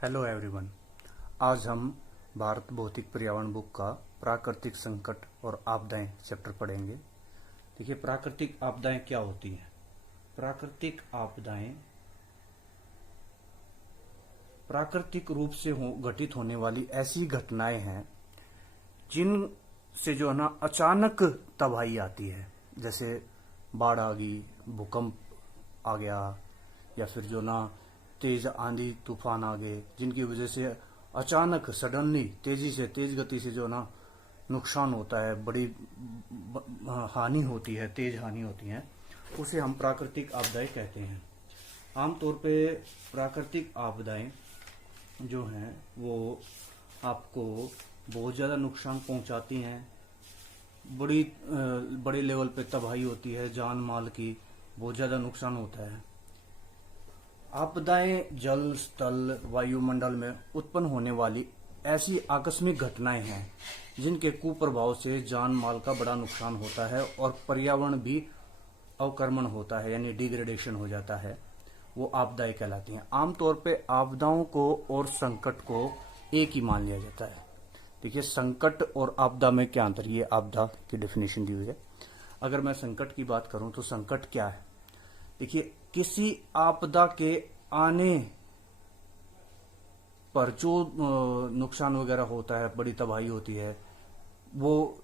Hello everyone. आज हम भारत भौतिक पर्यावरण बुक का प्राकृतिक संकट और आपदाएं चैप्टर पढ़ेंगे। देखिए, प्राकृतिक आपदाएं क्या होती हैं। प्राकृतिक आपदाएं प्राकृतिक रूप से घटित होने वाली ऐसी घटनाएं हैं जिन से जो है ना अचानक तबाही आती है। जैसे बाढ़ आ गई, भूकंप आ गया, या फिर जो ना तेज आंधी तूफान आ गए, जिनकी वजह से अचानक सडनली तेज गति से जो ना नुकसान होता है, बड़ी हानि होती है, तेज हानि होती है, उसे हम प्राकृतिक आपदाएं कहते हैं। आमतौर पे प्राकृतिक आपदाएं जो हैं वो आपको बहुत ज़्यादा नुकसान पहुंचाती हैं। बड़े लेवल पे तबाही होती है, जान माल की बहुत ज़्यादा नुकसान होता है। आपदाएं जल, स्थल, वायुमंडल में उत्पन्न होने वाली ऐसी आकस्मिक घटनाएं हैं जिनके कुप्रभाव से जान माल का बड़ा नुकसान होता है और पर्यावरण भी अवक्रमण होता है, यानी डिग्रेडेशन हो जाता है। वो आपदाएं कहलाती हैं। आमतौर पे आपदाओं को और संकट को एक ही मान लिया जाता है। देखिए, संकट और आपदा में क्या अंतर, ये आपदा की डेफिनेशन दी हुई है। अगर मैं संकट की बात करूं तो संकट क्या है। देखिए, किसी आपदा के आने पर जो नुकसान वगैरह होता है, बड़ी तबाही होती है, वो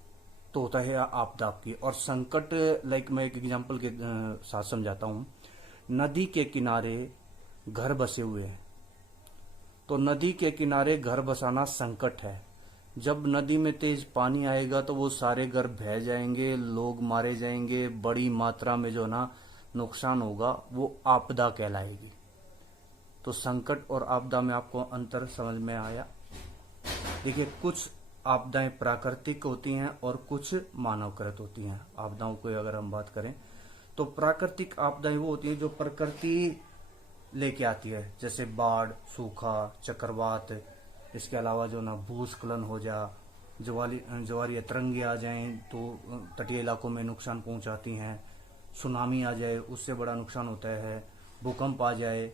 तो होता है आपदा की। और संकट, लाइक मैं एक एग्जांपल के साथ समझाता हूं। नदी के किनारे घर बसे हुए हैं, तो नदी के किनारे घर बसाना संकट है। जब नदी में तेज पानी आएगा तो वो सारे घर बह जाएंगे, लोग मारे जाएंगे, बड़ी मात्रा में जो ना नुकसान होगा, वो आपदा कहलाएगी। तो संकट और आपदा में आपको अंतर समझ में आया। देखिए, कुछ आपदाएं प्राकृतिक होती हैं और कुछ मानवकृत होती हैं। आपदाओं को अगर हम बात करें तो प्राकृतिक आपदाएं वो होती हैं जो प्रकृति लेके आती है, जैसे बाढ़, सूखा, चक्रवात। इसके अलावा जो ना भूस्खलन हो जा, ज्वारीय तरंगे आ जाएं तो तटीय इलाकों में नुकसान पहुंचाती हैं। सुनामी आ जाए, उससे बड़ा नुकसान होता है। भूकंप आ जाए,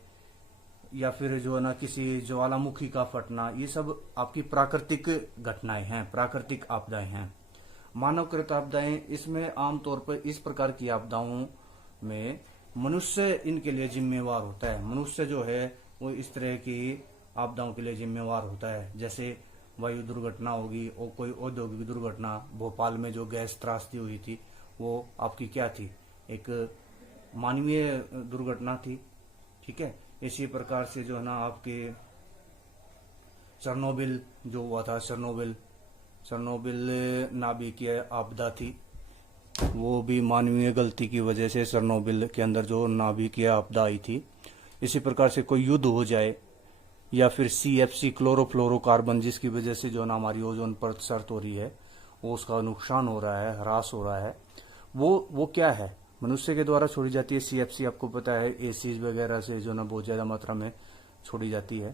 या फिर जो है ना किसी ज्वालामुखी का फटना, ये सब आपकी प्राकृतिक घटनाएं हैं, प्राकृतिक आपदाएं हैं। मानवकृत आपदाएं, इसमें आमतौर पर इस प्रकार की आपदाओं में मनुष्य इनके लिए जिम्मेवार होता है। मनुष्य जो है वो इस तरह की आपदाओं के लिए जिम्मेवार होता है। जैसे वायु दुर्घटना होगी और कोई औद्योगिक दुर्घटना। भोपाल में जो गैस त्रासदी हुई थी वो आपकी क्या थी, एक मानवीय दुर्घटना थी। ठीक है, इसी प्रकार से जो है ना आपके चेरनोबिल जो हुआ था, चेरनोबिल नाभिकीय आपदा थी। वो भी मानवीय गलती की वजह से चेरनोबिल के अंदर जो नाभिकीय आपदा आई थी। इसी प्रकार से कोई युद्ध हो जाए, या फिर CFC क्लोरोफ्लोरोकार्बन, जिसकी वजह से जो ना हमारी ओजोन परत सर्द हो रही है, वो उसका नुकसान हो रहा है, ह्रास हो रहा है। वो क्या है, मनुष्य के द्वारा छोड़ी जाती है। CFC आपको पता है एसीज वगैरह से जो ना बहुत ज्यादा मात्रा में छोड़ी जाती है।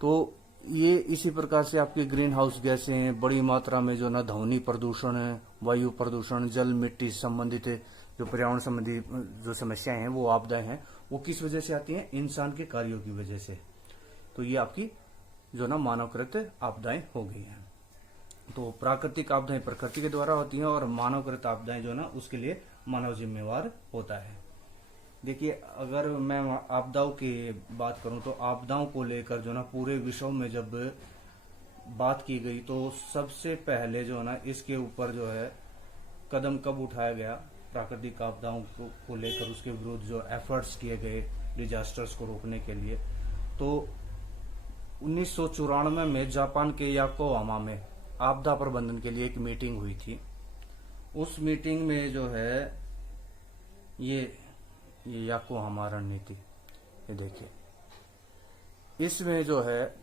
तो ये इसी प्रकार से आपकी ग्रीन हाउस गैसें बड़ी मात्रा में जो ना ध्वनि प्रदूषण है, वायु प्रदूषण, जल मिट्टी संबंधित जो पर्यावरण संबंधी जो समस्याएं हैं, वो आपदाएं हैं। वो किस वजह से आती हैं, इंसान के कार्यों की वजह से। तो ये आपकी जो ना मानवकृत आपदाएं हो गई हैं। तो प्राकृतिक आपदाएं प्रकृति के द्वारा होती हैं और मानवकृत आपदाएं जो ना उसके लिए मानव जिम्मेवार होता है। देखिए, अगर मैं आपदाओं की बात करूं तो आपदाओं को लेकर जो ना पूरे विश्व में जब बात की गई तो सबसे पहले जो ना इसके ऊपर जो है कदम कब उठाया गया, प्राकृतिक आपदाओं को लेकर उसके विरुद्ध जो एफर्ट्स किए गए डिजास्टर्स को रोकने के लिए, तो 1994 में जापान के योकोहामा में आपदा प्रबंधन के लिए एक मीटिंग हुई थी। उस मीटिंग में जो है ये योकोहामा रणनीति, ये देखिए, इसमें जो है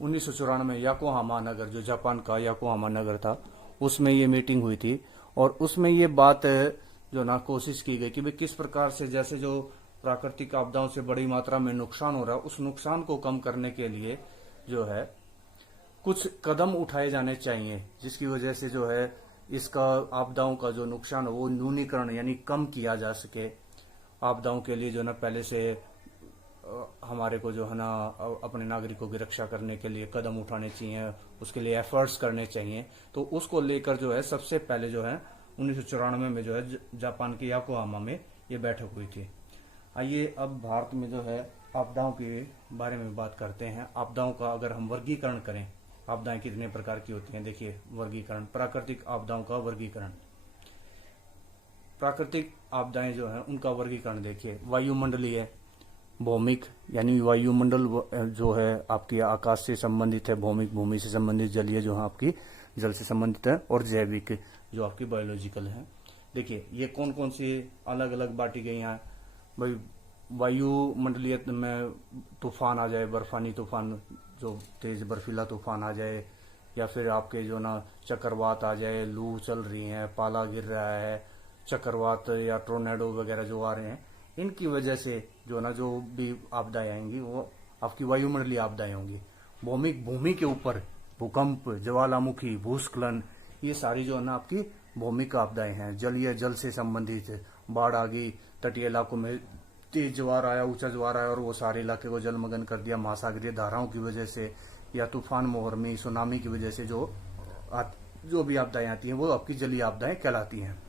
1994 में योकोहामा नगर, जो जापान का योकोहामा नगर था, उसमें ये मीटिंग हुई थी। और उसमें ये बात जो ना कोशिश की गई कि भाई किस प्रकार से, जैसे जो प्राकृतिक आपदाओं से बड़ी मात्रा में नुकसान हो रहा है, उस नुकसान को कम करने के लिए जो है कुछ कदम उठाए जाने चाहिए, जिसकी वजह से जो है इसका आपदाओं का जो नुकसान है वो न्यूनीकरण यानी कम किया जा सके। आपदाओं के लिए जो ना पहले से हमारे को जो है ना अपने नागरिकों की रक्षा करने के लिए कदम उठाने चाहिए, उसके लिए एफर्ट्स करने चाहिए। तो उसको लेकर जो है सबसे पहले जो है 1994 में जो है जापान के योकोहामा में ये बैठक हुई थी। आइए अब भारत में जो है आपदाओं के बारे में बात करते हैं। आपदाओं का अगर हम वर्गीकरण करें, आपदाएं कितने प्रकार की होती हैं, देखिए वर्गीकरण। प्राकृतिक आपदाओं का वर्गीकरण, प्राकृतिक आपदाएं जो है उनका वर्गीकरण देखिए। वायुमंडलीय, भौमिक यानी वायुमंडल जो है आपकी आकाश से संबंधित है, भौमिक भूमि से संबंधित, जलीय जो है आपकी जल से संबंधित है, और जैविक जो आपकी बायोलॉजिकल है। देखिए ये कौन कौन सी अलग अलग बांटी गई हैं भाई। वायुमंडलीय में तूफान आ जाए, बर्फानी तूफान, जो तेज बर्फीला तूफान आ जाए, या फिर आपके जो ना चक्रवात आ जाए, लू चल रही है, पाला गिर रहा है, चक्रवात या टोर्नेडो वगैरह जो आ रहे हैं, इनकी वजह से जो ना जो भी आपदाएं आएंगी वो आपकी वायुमंडलीय आपदाएं होंगी। भौमिक, भूमि के ऊपर भूकंप, ज्वालामुखी, भूस्खलन, ये सारी जो है ना आपकी भौमिक आपदाएं हैं। जलीय, जल से संबंधित, बाढ़ आ गई, तटीय इलाकों में तेज ज्वार आया, ऊंचा ज्वार आया और वो सारे इलाके को जलमग्न कर दिया महासागरीय धाराओं की वजह से, या तूफान, मोहर्मी, सुनामी की वजह से जो भी आपदाएं आती हैं वो आपकी जलीय आपदाएं कहलाती हैं।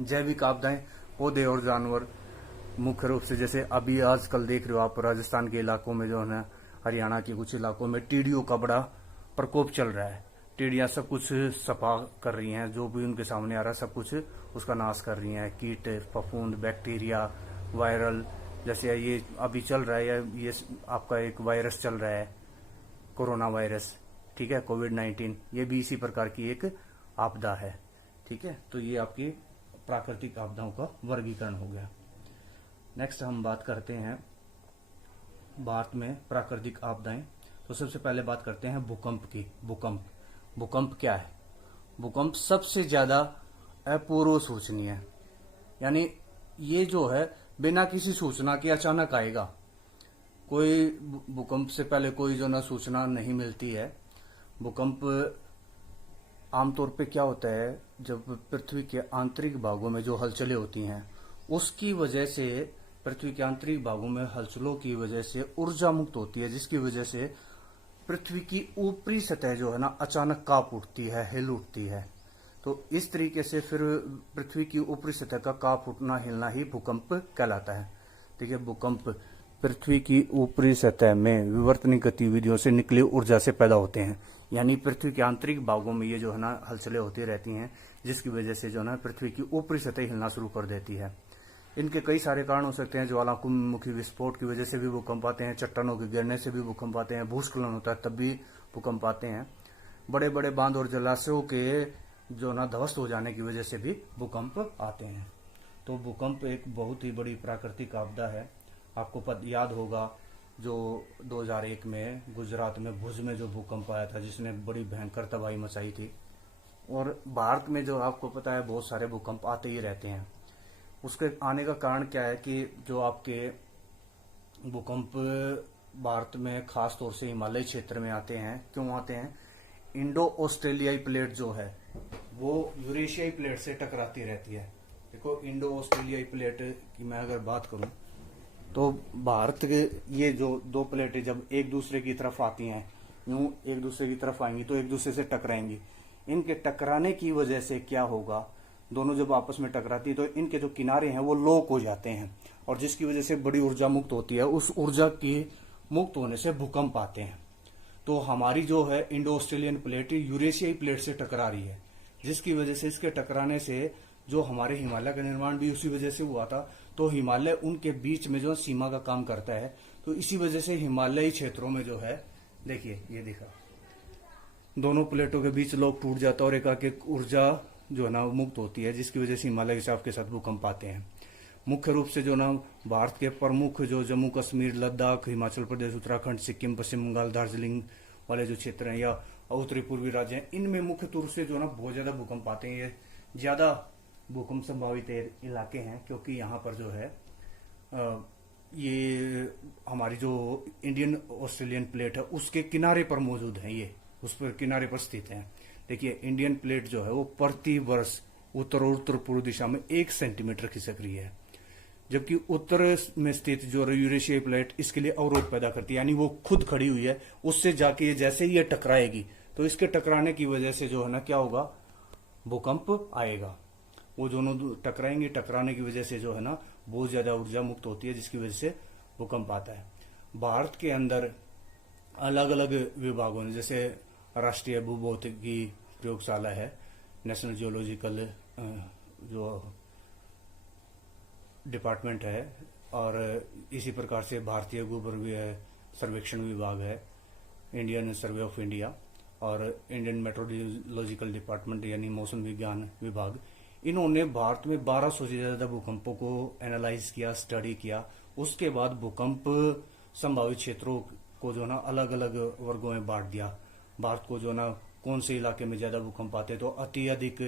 जैविक आपदाएं, पौधे और जानवर मुख्य रूप से, जैसे अभी आजकल देख रहे हो आप राजस्थान के इलाकों में जो है ना, हरियाणा के कुछ इलाकों में टिड्डियों का बड़ा प्रकोप चल रहा है। टिड्डियां सब कुछ सफा कर रही हैं, जो भी उनके सामने आ रहा है सब कुछ उसका नाश कर रही हैं। कीट, फफूंद, बैक्टीरिया, वायरल, जैसे ये अभी चल रहा है, ये आपका एक वायरस चल रहा है, कोरोना वायरस, ठीक है, कोविड-19, ये भी इसी प्रकार की एक आपदा है। ठीक है, तो ये आपकी प्राकृतिक आपदाओं का वर्गीकरण हो गया। नेक्स्ट हम बात करते हैं भारत में प्राकृतिक आपदाएं। तो सबसे पहले बात करते हैं भूकंप की। भूकंप क्या है? भूकंप सबसे ज्यादा अपूर्व सूचनीय है, यानी ये जो है बिना किसी सूचना के अचानक आएगा। कोई भूकंप से पहले कोई जो ना सूचना नहीं मिलती है। भूकंप आमतौर पे क्या होता है, जब पृथ्वी के आंतरिक भागों में जो हलचलें होती हैं उसकी वजह से, पृथ्वी के आंतरिक भागों में हलचलों की वजह से ऊर्जा मुक्त होती है, जिसकी वजह से पृथ्वी की ऊपरी सतह जो है ना अचानक कांप उठती है, हिल उठती है। तो इस तरीके से फिर पृथ्वी की ऊपरी सतह का कांप उठना, हिलना ही भूकंप कहलाता है। देखिए, भूकंप पृथ्वी की ऊपरी सतह में विवर्तनिक गतिविधियों से निकली ऊर्जा से पैदा होते हैं, यानी पृथ्वी के आंतरिक भागों में ये जो है ना हलचलें होती रहती हैं, जिसकी वजह से जो है ना पृथ्वी की ऊपरी सतह हिलना शुरू कर देती है। इनके कई सारे कारण हो सकते हैं। ज्वालामुखी विस्फोट की वजह से भी भूकंप आते हैं, चट्टानों के गिरने से भी भूकंप आते हैं, भूस्खलन होता है तब भी भूकंप आते हैं, बड़े बड़े बांध और जलाशयों के जो ना ध्वस्त हो जाने की वजह से भी भूकंप आते हैं। तो भूकंप एक बहुत ही बड़ी प्राकृतिक आपदा है। आपको याद होगा जो 2001 में गुजरात में भुज में जो भूकंप आया था, जिसने बड़ी भयंकर तबाही मचाई थी। और भारत में जो आपको पता है बहुत सारे भूकंप आते ही रहते हैं। उसके आने का कारण क्या है कि जो आपके भूकंप भारत में खास तौर से हिमालय क्षेत्र में आते हैं। क्यों आते हैं? इंडो ऑस्ट्रेलियाई प्लेट जो है वो यूरेशियाई प्लेट से टकराती रहती है। देखो, इंडो ऑस्ट्रेलियाई प्लेट की मैं अगर बात करूं तो भारत के ये जो दो प्लेटें जब एक दूसरे की तरफ आती हैं, यूं एक दूसरे की तरफ आएंगी तो एक दूसरे से टकराएंगी। इनके टकराने की वजह से क्या होगा, दोनों जब आपस में टकराती है तो इनके जो किनारे हैं वो लॉक हो जाते हैं, और जिसकी वजह से बड़ी ऊर्जा मुक्त होती है। उस ऊर्जा की मुक्त होने से भूकंप आते हैं। तो हमारी जो है इंडो ऑस्ट्रेलियन प्लेट यूरेशियाई प्लेट से टकरा रही है, जिसकी वजह से इसके टकराने से जो हमारे हिमालय का निर्माण भी उसी वजह से हुआ था। तो हिमालय उनके बीच में जो सीमा का काम करता है, तो इसी वजह से हिमालयी क्षेत्रों में जो है, देखिए ये दिखा, दोनों प्लेटों के बीच लॉक टूट जाता है और एकाएक ऊर्जा जो है ना मुक्त होती है, जिसकी वजह से हिमालय के साथ के साथ भूकंप आते हैं। मुख्य रूप से जो ना भारत के प्रमुख जो जम्मू कश्मीर, लद्दाख, हिमाचल प्रदेश, उत्तराखंड, सिक्किम, पश्चिम बंगाल, दार्जिलिंग वाले जो क्षेत्र हैं या उत्तरी पूर्वी राज्य हैं, इनमें मुख्य रूप से जो ना बहुत ज्यादा भूकंप आते हैं। ये ज्यादा भूकंप संभावित इलाके हैं, क्योंकि यहाँ पर जो है ये हमारी जो इंडियन ऑस्ट्रेलियन प्लेट है उसके किनारे पर मौजूद है, ये उस पर किनारे पर स्थित है। देखिए, इंडियन प्लेट जो है वो प्रति वर्ष उत्तर और उत्तर पूर्व दिशा में 1 सेंटीमीटर खिसक रही है। जबकि उत्तर में स्थित जो यूरेशियाई प्लेट इसके लिए अवरोध पैदा करती है, यानी वो खुद खड़ी हुई है, उससे जाके ये जैसे ही ये टकराएगी तो इसके टकराने की वजह से जो है ना क्या होगा, भूकंप आएगा। वो दोनों टकराएंगे, टकराने की वजह से जो है ना बहुत ज्यादा ऊर्जा मुक्त होती है, जिसकी वजह से भूकंप आता है। भारत के अंदर अलग अलग विभागों ने, जैसे राष्ट्रीय भूभौतिकी प्रयोगशाला है, नेशनल जियोलॉजिकल जो डिपार्टमेंट है, और इसी प्रकार से भारतीय भूगर्भीय सर्वेक्षण विभाग है, इंडियन सर्वे ऑफ इंडिया, और इंडियन मेट्रोलॉजिकल डिपार्टमेंट यानी मौसम विज्ञान विभाग। इन्होंने भारत में 1200 से ज्यादा भूकंपों को एनालाइज किया, स्टडी किया। उसके बाद भूकंप संभावित क्षेत्रों को जो ना अलग अलग वर्गों में बांट दिया। भारत को जो ना कौन से इलाके में ज्यादा भूकंप आते हैं, तो अति अधिक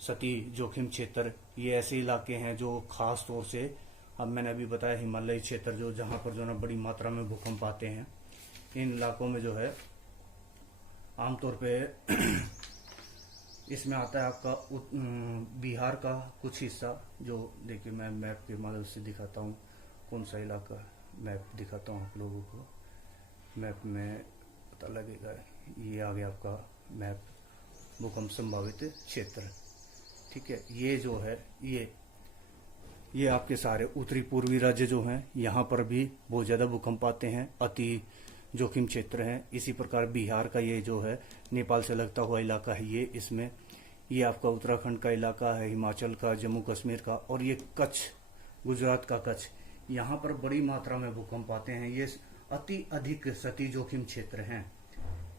सती जोखिम क्षेत्र, ये ऐसे इलाके हैं जो खास तौर से, अब मैंने अभी बताया हिमालयी क्षेत्र, जो जहां पर जो ना बड़ी मात्रा में भूकंप आते हैं। इन इलाकों में जो है आमतौर पे इसमें आता है आपका बिहार का कुछ हिस्सा, जो देखिए मैं मैप के मदद से दिखाता हूँ कौन सा इलाका, मैप दिखाता हूँ आप लोगों को, मैप में पता लगेगा। ये आ गया आपका मैप, भूकंप संभावित क्षेत्र, ठीक है। ये जो है ये आपके सारे उत्तरी पूर्वी राज्य जो हैं, यहाँ पर भी बहुत ज्यादा भूकंप आते हैं, अति जोखिम क्षेत्र हैं। इसी प्रकार बिहार का ये जो है नेपाल से लगता हुआ इलाका है, ये इसमें, ये आपका उत्तराखंड का इलाका है, हिमाचल का, जम्मू कश्मीर का, और ये कच्छ, गुजरात का कच्छ, यहाँ पर बड़ी मात्रा में भूकंप आते हैं। ये अति अधिक सती जोखिम क्षेत्र हैं।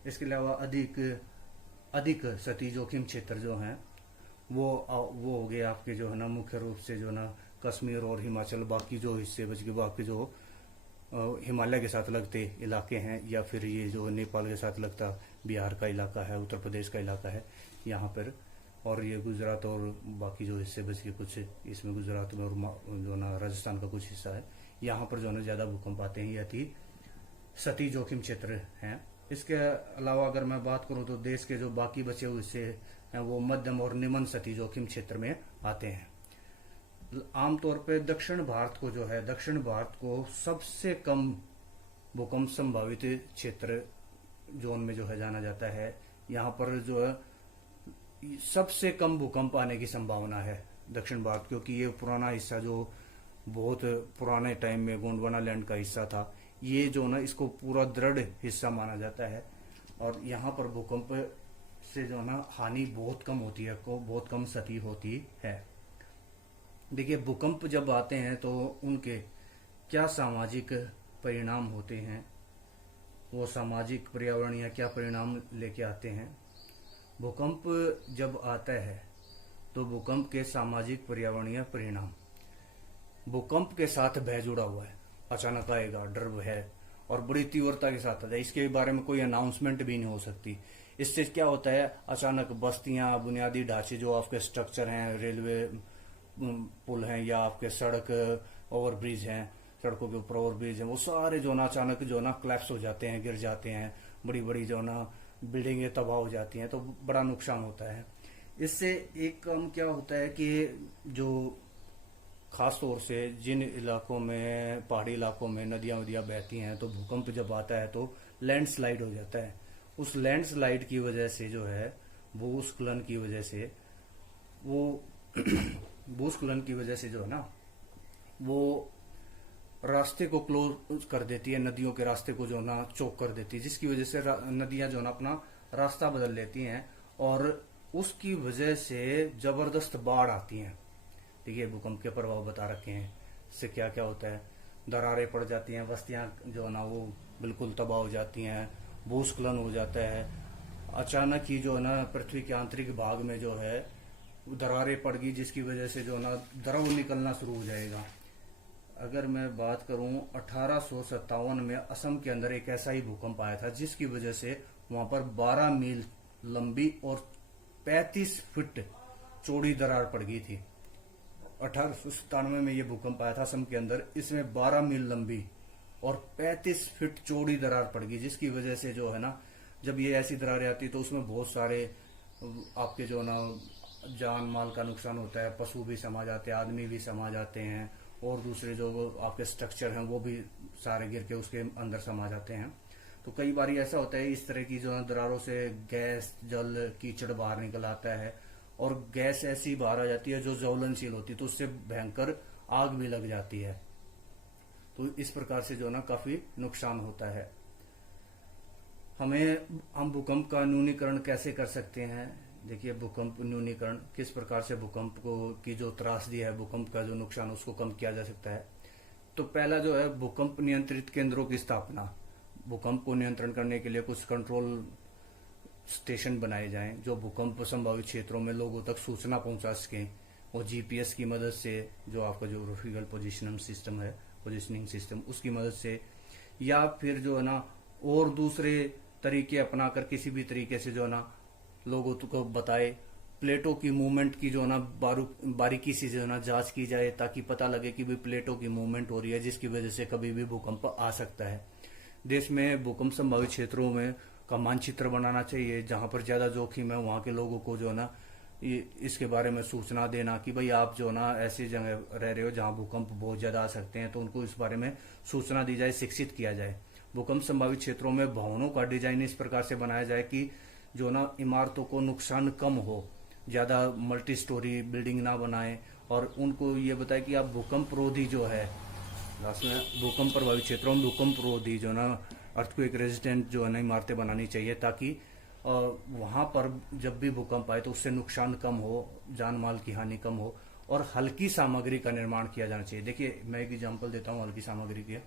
इसके अलावा अधिक सती जोखिम क्षेत्र जो हैं वो हो गए आपके जो है ना मुख्य रूप से जो ना कश्मीर और हिमाचल, बाकी जो हिस्से बच गए, बाकी जो हिमालय के साथ लगते इलाके हैं, या फिर ये जो नेपाल के साथ लगता बिहार का इलाका है, उत्तर प्रदेश का इलाका है यहाँ पर, और ये गुजरात और बाकी जो हिस्से बच गए कुछ, इसमें गुजरात में और जो ना राजस्थान का कुछ हिस्सा है, यहाँ पर जो है ज्यादा भूकंप आते हैं। ये अति सती जोखिम क्षेत्र हैं। इसके अलावा अगर मैं बात करूं तो देश के जो बाकी बचे हुए हिस्से हैं वो मध्यम और निम्न सती जोखिम क्षेत्र में आते हैं। आमतौर पे दक्षिण भारत को सबसे कम भूकंप संभावित क्षेत्र जोन में जो है जाना जाता है। यहाँ पर जो है सबसे कम भूकंप आने की संभावना है दक्षिण भारत, क्योंकि ये पुराना हिस्सा जो बहुत पुराने टाइम में गोंडवाना लैंड का हिस्सा था, ये जो ना इसको पूरा दृढ़ हिस्सा माना जाता है, और यहाँ पर भूकंप से जो ना हानि बहुत कम होती है, बहुत कम क्षति होती है। देखिए भूकंप जब आते हैं तो उनके क्या सामाजिक परिणाम होते हैं, वो सामाजिक पर्यावरणीय क्या परिणाम लेके आते हैं। भूकंप जब आता है तो भूकंप के सामाजिक पर्यावरणीय परिणाम, भूकंप के साथ भय जुड़ा हुआ है, अचानक आएगा, डर है, और बड़ी तीव्रता के साथ आता है। इसके बारे में कोई अनाउंसमेंट भी नहीं हो सकती। इससे क्या होता है, अचानक बस्तियां, बुनियादी ढांचे जो आपके स्ट्रक्चर हैं, रेलवे पुल हैं या आपके सड़क ओवरब्रिज हैं, सड़कों के ऊपर ओवरब्रिज हैं, वो सारे जो ना अचानक जो ना क्लैप्स हो जाते हैं, गिर जाते हैं, बड़ी बड़ी जो ना बिल्डिंगें तबाह हो जाती हैं, तो बड़ा नुकसान होता है। इससे एक कम क्या होता है कि जो खास तौर से जिन इलाकों में, पहाड़ी इलाकों में नदियां वदियां बहती हैं, तो भूकंप जब आता है तो लैंडस्लाइड हो जाता है। उस लैंडस्लाइड की वजह से जो है भूस्खलन की वजह से वो भूस्खलन की वजह से जो है ना वो रास्ते को क्लोज कर देती है, नदियों के रास्ते को जो ना चौक कर देती है, जिसकी वजह से नदियां जो ना अपना रास्ता बदल लेती हैं, और उसकी वजह से जबरदस्त बाढ़ आती हैं। देखिए भूकंप के प्रभाव बता रखे हैं, इससे क्या क्या होता है, दरारें पड़ जाती हैं, बस्तियां जो ना वो बिल्कुल तबाह हो जाती हैं, भूस्खलन हो जाता है, अचानक ही जो है ना पृथ्वी के आंतरिक भाग में जो है दरारें पड़ गई, जिसकी वजह से जो ना द्रव निकलना शुरू हो जाएगा। अगर मैं बात करूं 1857 में असम के अंदर एक ऐसा ही भूकंप आया था, जिसकी वजह से वहां पर 12 मील लंबी और 35 फीट चौड़ी दरार पड़ गई थी। 1897 में ये भूकंप आया था असम के अंदर, इसमें 12 मील लंबी और 35 फीट चौड़ी दरार पड़ गई, जिसकी वजह से जो है ना जब ये ऐसी दरारें आती तो उसमें बहुत सारे आपके जो ना जान माल का नुकसान होता है, पशु भी समा जाते हैं, आदमी भी समा जाते हैं, और दूसरे जो आपके स्ट्रक्चर हैं वो भी सारे गिर के उसके अंदर समा जाते हैं। तो कई बार ऐसा होता है इस तरह की जो है दरारों से गैस, जल, कीचड़ बाहर निकल आता है और गैस ऐसी बाहर आ जाती है जो ज्वलनशील होती है, तो उससे भयंकर आग भी लग जाती है। तो इस प्रकार से जो है ना काफी नुकसान होता है। हम भूकंप का न्यूनीकरण कैसे कर सकते हैं? देखिए, भूकंप न्यूनीकरण किस प्रकार से भूकंप को की जो त्रासदी है, भूकंप का जो नुकसान उसको कम किया जा सकता है। तो पहला जो है भूकंप नियंत्रित केंद्रों की स्थापना। भूकंप को नियंत्रण करने के लिए कुछ कंट्रोल स्टेशन बनाए जाएं जो भूकंप संभावित क्षेत्रों में लोगों तक सूचना पहुंचा सकें, और जीपीएस की मदद से, जो आपका ज्योग्राफिकल पोजिशनिंग सिस्टम है, पोजिशनिंग सिस्टम, उसकी मदद से, या फिर जो है ना और दूसरे तरीके अपनाकर किसी भी तरीके से जो है ना लोगों को बताए। प्लेटों की मूवमेंट की जो है ना बारीकी से जो है ना जांच की जाए, ताकि पता लगे कि भी प्लेटों की मूवमेंट हो रही है जिसकी वजह से कभी भी भूकंप आ सकता है। देश में भूकंप संभावित क्षेत्रों में का मानचित्र बनाना चाहिए। जहां पर ज्यादा जोखिम है वहां के लोगों को जो है ना इसके बारे में सूचना देना कि भाई आप जो ना ऐसी जगह रह रहे हो जहां भूकंप बहुत ज्यादा आ सकते हैं, तो उनको इस बारे में सूचना दी जाए, शिक्षित किया जाए। भूकंप संभावित क्षेत्रों में भवनों का डिजाइन इस प्रकार से बनाया जाए कि जो ना इमारतों को नुकसान कम हो, ज्यादा मल्टी स्टोरी बिल्डिंग ना बनाए, और उनको ये बताए कि आप भूकंप रोधी जो है, लास्ट में भूकंप प्रभावित क्षेत्रों में भूकंप रोधी जो ना अर्थक्वेक रेजिस्टेंट जो है ना इमारतें बनानी चाहिए, ताकि वहां पर जब भी भूकंप आए तो उससे नुकसान कम हो, जान माल की हानि कम हो, और हल्की सामग्री का निर्माण किया जाना चाहिए। देखिए, मैं एक एग्जांपल देता हूँ हल्की सामग्री के।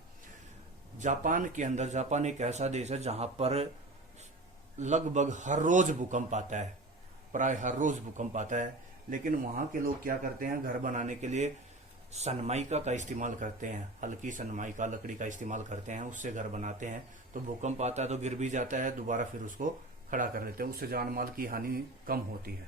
जापान के अंदर, जापान एक ऐसा देश है जहां पर लगभग हर रोज भूकंप आता है, प्राय हर रोज भूकंप आता है, लेकिन वहां के लोग क्या करते हैं, घर बनाने के लिए सनमाइका का इस्तेमाल करते हैं, हल्की सनमाइका लकड़ी का इस्तेमाल करते हैं, उससे घर बनाते हैं। तो भूकंप आता है तो गिर भी जाता है, दोबारा फिर उसको खड़ा कर लेते हैं, उससे जान माल की हानि कम होती है।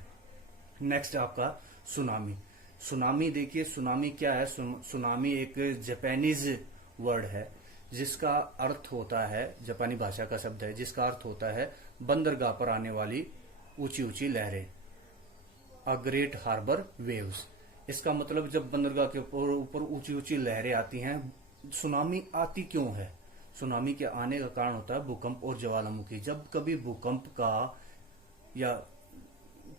नेक्स्ट आपका सुनामी। सुनामी, देखिए सुनामी क्या है। सुनामी एक जापानीज वर्ड है जिसका अर्थ होता है, जापानी भाषा का शब्द है जिसका अर्थ होता है बंदरगाह पर आने वाली ऊंची ऊंची लहरें, अ ग्रेट हार्बर वेव्स। इसका मतलब जब बंदरगाह के ऊपर ऊंची ऊंची लहरें आती हैं। सुनामी आती क्यों है? सुनामी के आने का कारण होता है भूकंप और ज्वालामुखी। जब कभी भूकंप का या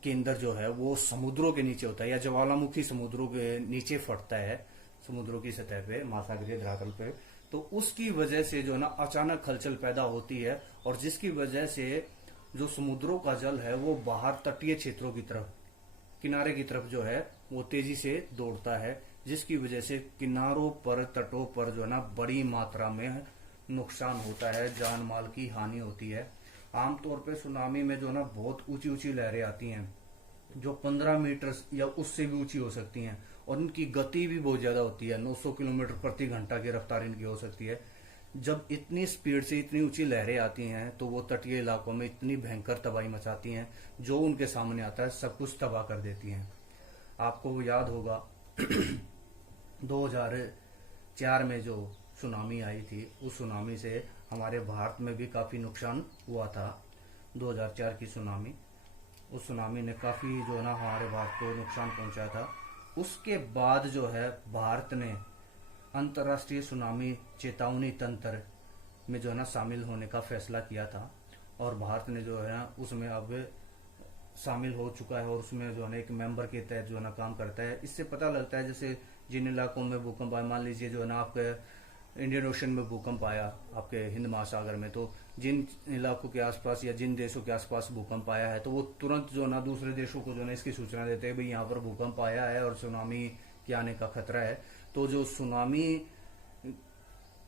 केंद्र जो है वो समुद्रों के नीचे होता है, या ज्वालामुखी समुद्रों के नीचे फटता है, समुद्रों की सतह पे, महासागरीय धरातल पे, तो उसकी वजह से जो है ना अचानक हलचल पैदा होती है, और जिसकी वजह से जो समुद्रों का जल है वो बाहर तटीय क्षेत्रों की तरफ, किनारे की तरफ जो है वो तेजी से दौड़ता है, जिसकी वजह से किनारों पर, तटों पर जो है ना बड़ी मात्रा में नुकसान होता है, जान माल की हानि होती है। आमतौर पे सुनामी में जो ना बहुत ऊंची ऊंची लहरें आती हैं जो 15 मीटर या उससे भी ऊंची हो सकती हैं, और इनकी गति भी बहुत ज्यादा होती है, 900 किलोमीटर प्रति घंटा की रफ्तार इनकी हो सकती है। जब इतनी स्पीड से इतनी ऊंची लहरें आती हैं तो वो तटीय इलाकों में इतनी भयंकर तबाही मचाती हैं, जो उनके सामने आता है सब कुछ तबाह कर देती हैं। आपको वो याद होगा 2004 में जो सुनामी आई थी, उस सुनामी से हमारे भारत में भी काफी नुकसान हुआ था। 2004 की सुनामी, उस सुनामी ने काफी जो है ना हमारे भारत को नुकसान पहुंचाया था। उसके बाद जो है भारत ने अंतर्राष्ट्रीय सुनामी चेतावनी तंत्र में जो है ना शामिल होने का फैसला किया था, और भारत ने जो है ना उसमें अब शामिल हो चुका है, और उसमें जो है ना एक मेंबर के तहत जो है ना काम करता है। इससे पता लगता है जैसे जिन इलाकों में भूकंप आया, मान लीजिए जो है ना आपके इंडियन ओशन में भूकंप आया, आपके हिंद महासागर में, तो जिन इलाकों के आसपास या जिन देशों के आसपास भूकंप आया है तो वो तुरंत जो ना दूसरे देशों को जो ना इसकी सूचना देते हैं भाई यहाँ पर भूकंप आया है और सुनामी के आने का खतरा है। तो जो सुनामी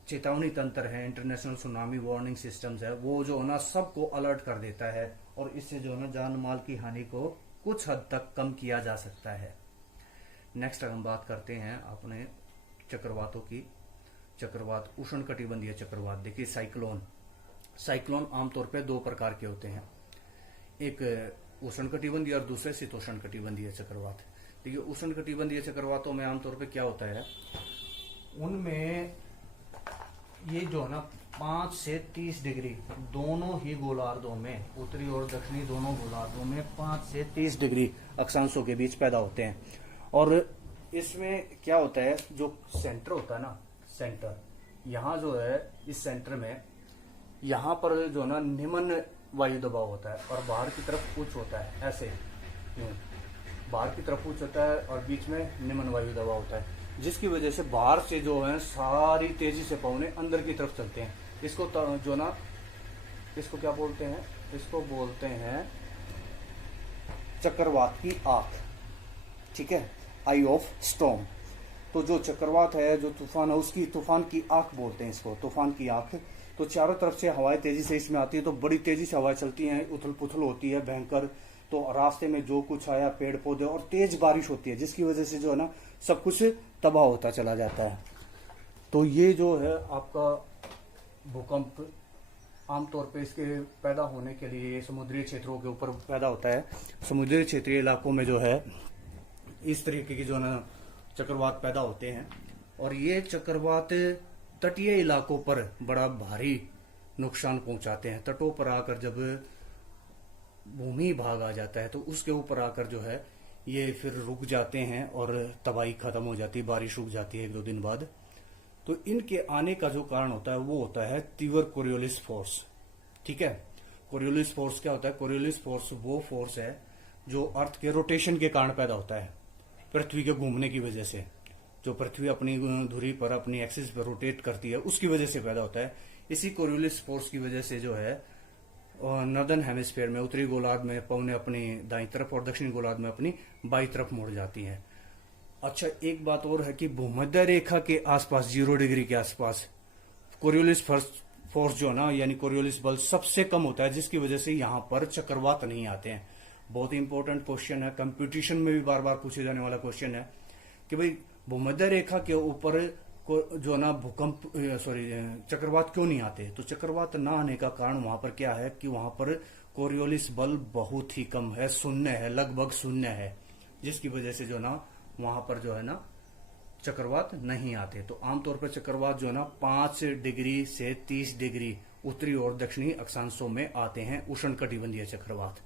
चेतावनी तंत्र है, इंटरनेशनल सुनामी वार्निंग सिस्टम्स है, वो जो ना सबको अलर्ट कर देता है, और इससे जो ना जान माल की हानि को कुछ हद तक कम किया जा सकता है। नेक्स्ट हम बात करते हैं अपने चक्रवातों की। चक्रवात, उष्ण कटिबंधीय चक्रवात। देखिए साइक्लोन आमतौर पे दो प्रकार के होते हैं, एक उष्ण कटिबंधीय और दूसरे शीतोष्ण कटिबंधीय चक्रवात। देखिए उष्ण कटिबंधीय चक्रवातों में आमतौर पे क्या होता है, उनमें ये जो है ना 5 से 30 डिग्री दोनों ही गोलार्धों में, उत्तरी और दक्षिणी दोनों गोलार्धों में 5 से 30 डिग्री अक्षांशों के बीच पैदा होते हैं। और इसमें क्या होता है, जो सेंटर होता है ना, सेंटर, यहाँ जो है इस सेंटर में, यहाँ पर जो ना निम्न वायु दबाव होता है और बाहर की तरफ उच्च होता है, ऐसे यूं बाहर की तरफ उच्च होता है और बीच में निम्न वायु दबाव होता है, जिसकी वजह से बाहर से जो है सारी तेजी से पवने अंदर की तरफ चलते हैं। इसको जो ना, इसको क्या बोलते हैं, इसको बोलते हैं चक्रवात की आंख, ठीक है, आई ऑफ स्टॉर्म। तो जो चक्रवात है, जो तूफान है, उसकी तूफान की आंख बोलते हैं इसको, तूफान की आंख। तो चारों तरफ से हवाएं तेजी से इसमें आती है, तो बड़ी तेजी से हवाएं चलती हैं, उथल पुथल होती है भयंकर। तो रास्ते में जो कुछ आया, पेड़ पौधे, और तेज बारिश होती है, जिसकी वजह से जो है ना सब कुछ तबाह होता चला जाता है। तो ये जो है आपका भूकंप आमतौर पे इसके पैदा होने के लिए समुद्री क्षेत्रों के ऊपर पैदा होता है। समुद्री क्षेत्रीय इलाकों में जो है इस तरीके की जो ना चक्रवात पैदा होते हैं, और ये चक्रवात तटीय इलाकों पर बड़ा भारी नुकसान पहुंचाते हैं। तटों पर आकर जब भूमि भाग आ जाता है तो उसके ऊपर आकर जो है ये फिर रुक जाते हैं और तबाही खत्म हो जाती है, बारिश रुक जाती है 1-2 दिन बाद। तो इनके आने का जो कारण होता है वो होता है तीव्र कोरियोलिस फोर्स, ठीक है। कोरियोलिस फोर्स क्या होता है? कोरियोलिस फोर्स वो फोर्स है जो अर्थ के रोटेशन के कारण पैदा होता है, पृथ्वी के घूमने की वजह से। जो पृथ्वी अपनी धुरी पर, अपनी एक्सिस पर रोटेट करती है, उसकी वजह से पैदा होता है। इसी कोरियोलिस फोर्स की वजह से जो है नॉर्दर्न हेमिस्फीयर में, उत्तरी गोलार्ध में पवनें अपनी दाईं तरफ और दक्षिणी गोलार्ध में अपनी बाईं तरफ मुड़ जाती हैं। अच्छा, एक बात और है कि भूमध्य रेखा के आसपास 0 डिग्री के आसपास कोरियोलिस फोर्स जो ना, यानी कोरियोलिस बल सबसे कम होता है, जिसकी वजह से यहाँ पर चक्रवात नहीं आते हैं। बहुत ही इंपॉर्टेंट क्वेश्चन है, कंपटीशन में भी बार बार पूछे जाने वाला क्वेश्चन है कि भाई भूमध्य रेखा के ऊपर जो ना चक्रवात क्यों नहीं आते? तो चक्रवात ना आने का कारण वहां पर क्या है कि वहां पर कोरियोलिस बल बहुत ही कम है, शून्य है, लगभग शून्य है, जिसकी वजह से जो ना वहां पर जो है ना चक्रवात नहीं आते। तो आमतौर पर चक्रवात जो है ना 5 डिग्री से 30 डिग्री उत्तरी और दक्षिणी अक्षांशों में आते हैं, उष्णकटिबंधीय चक्रवात,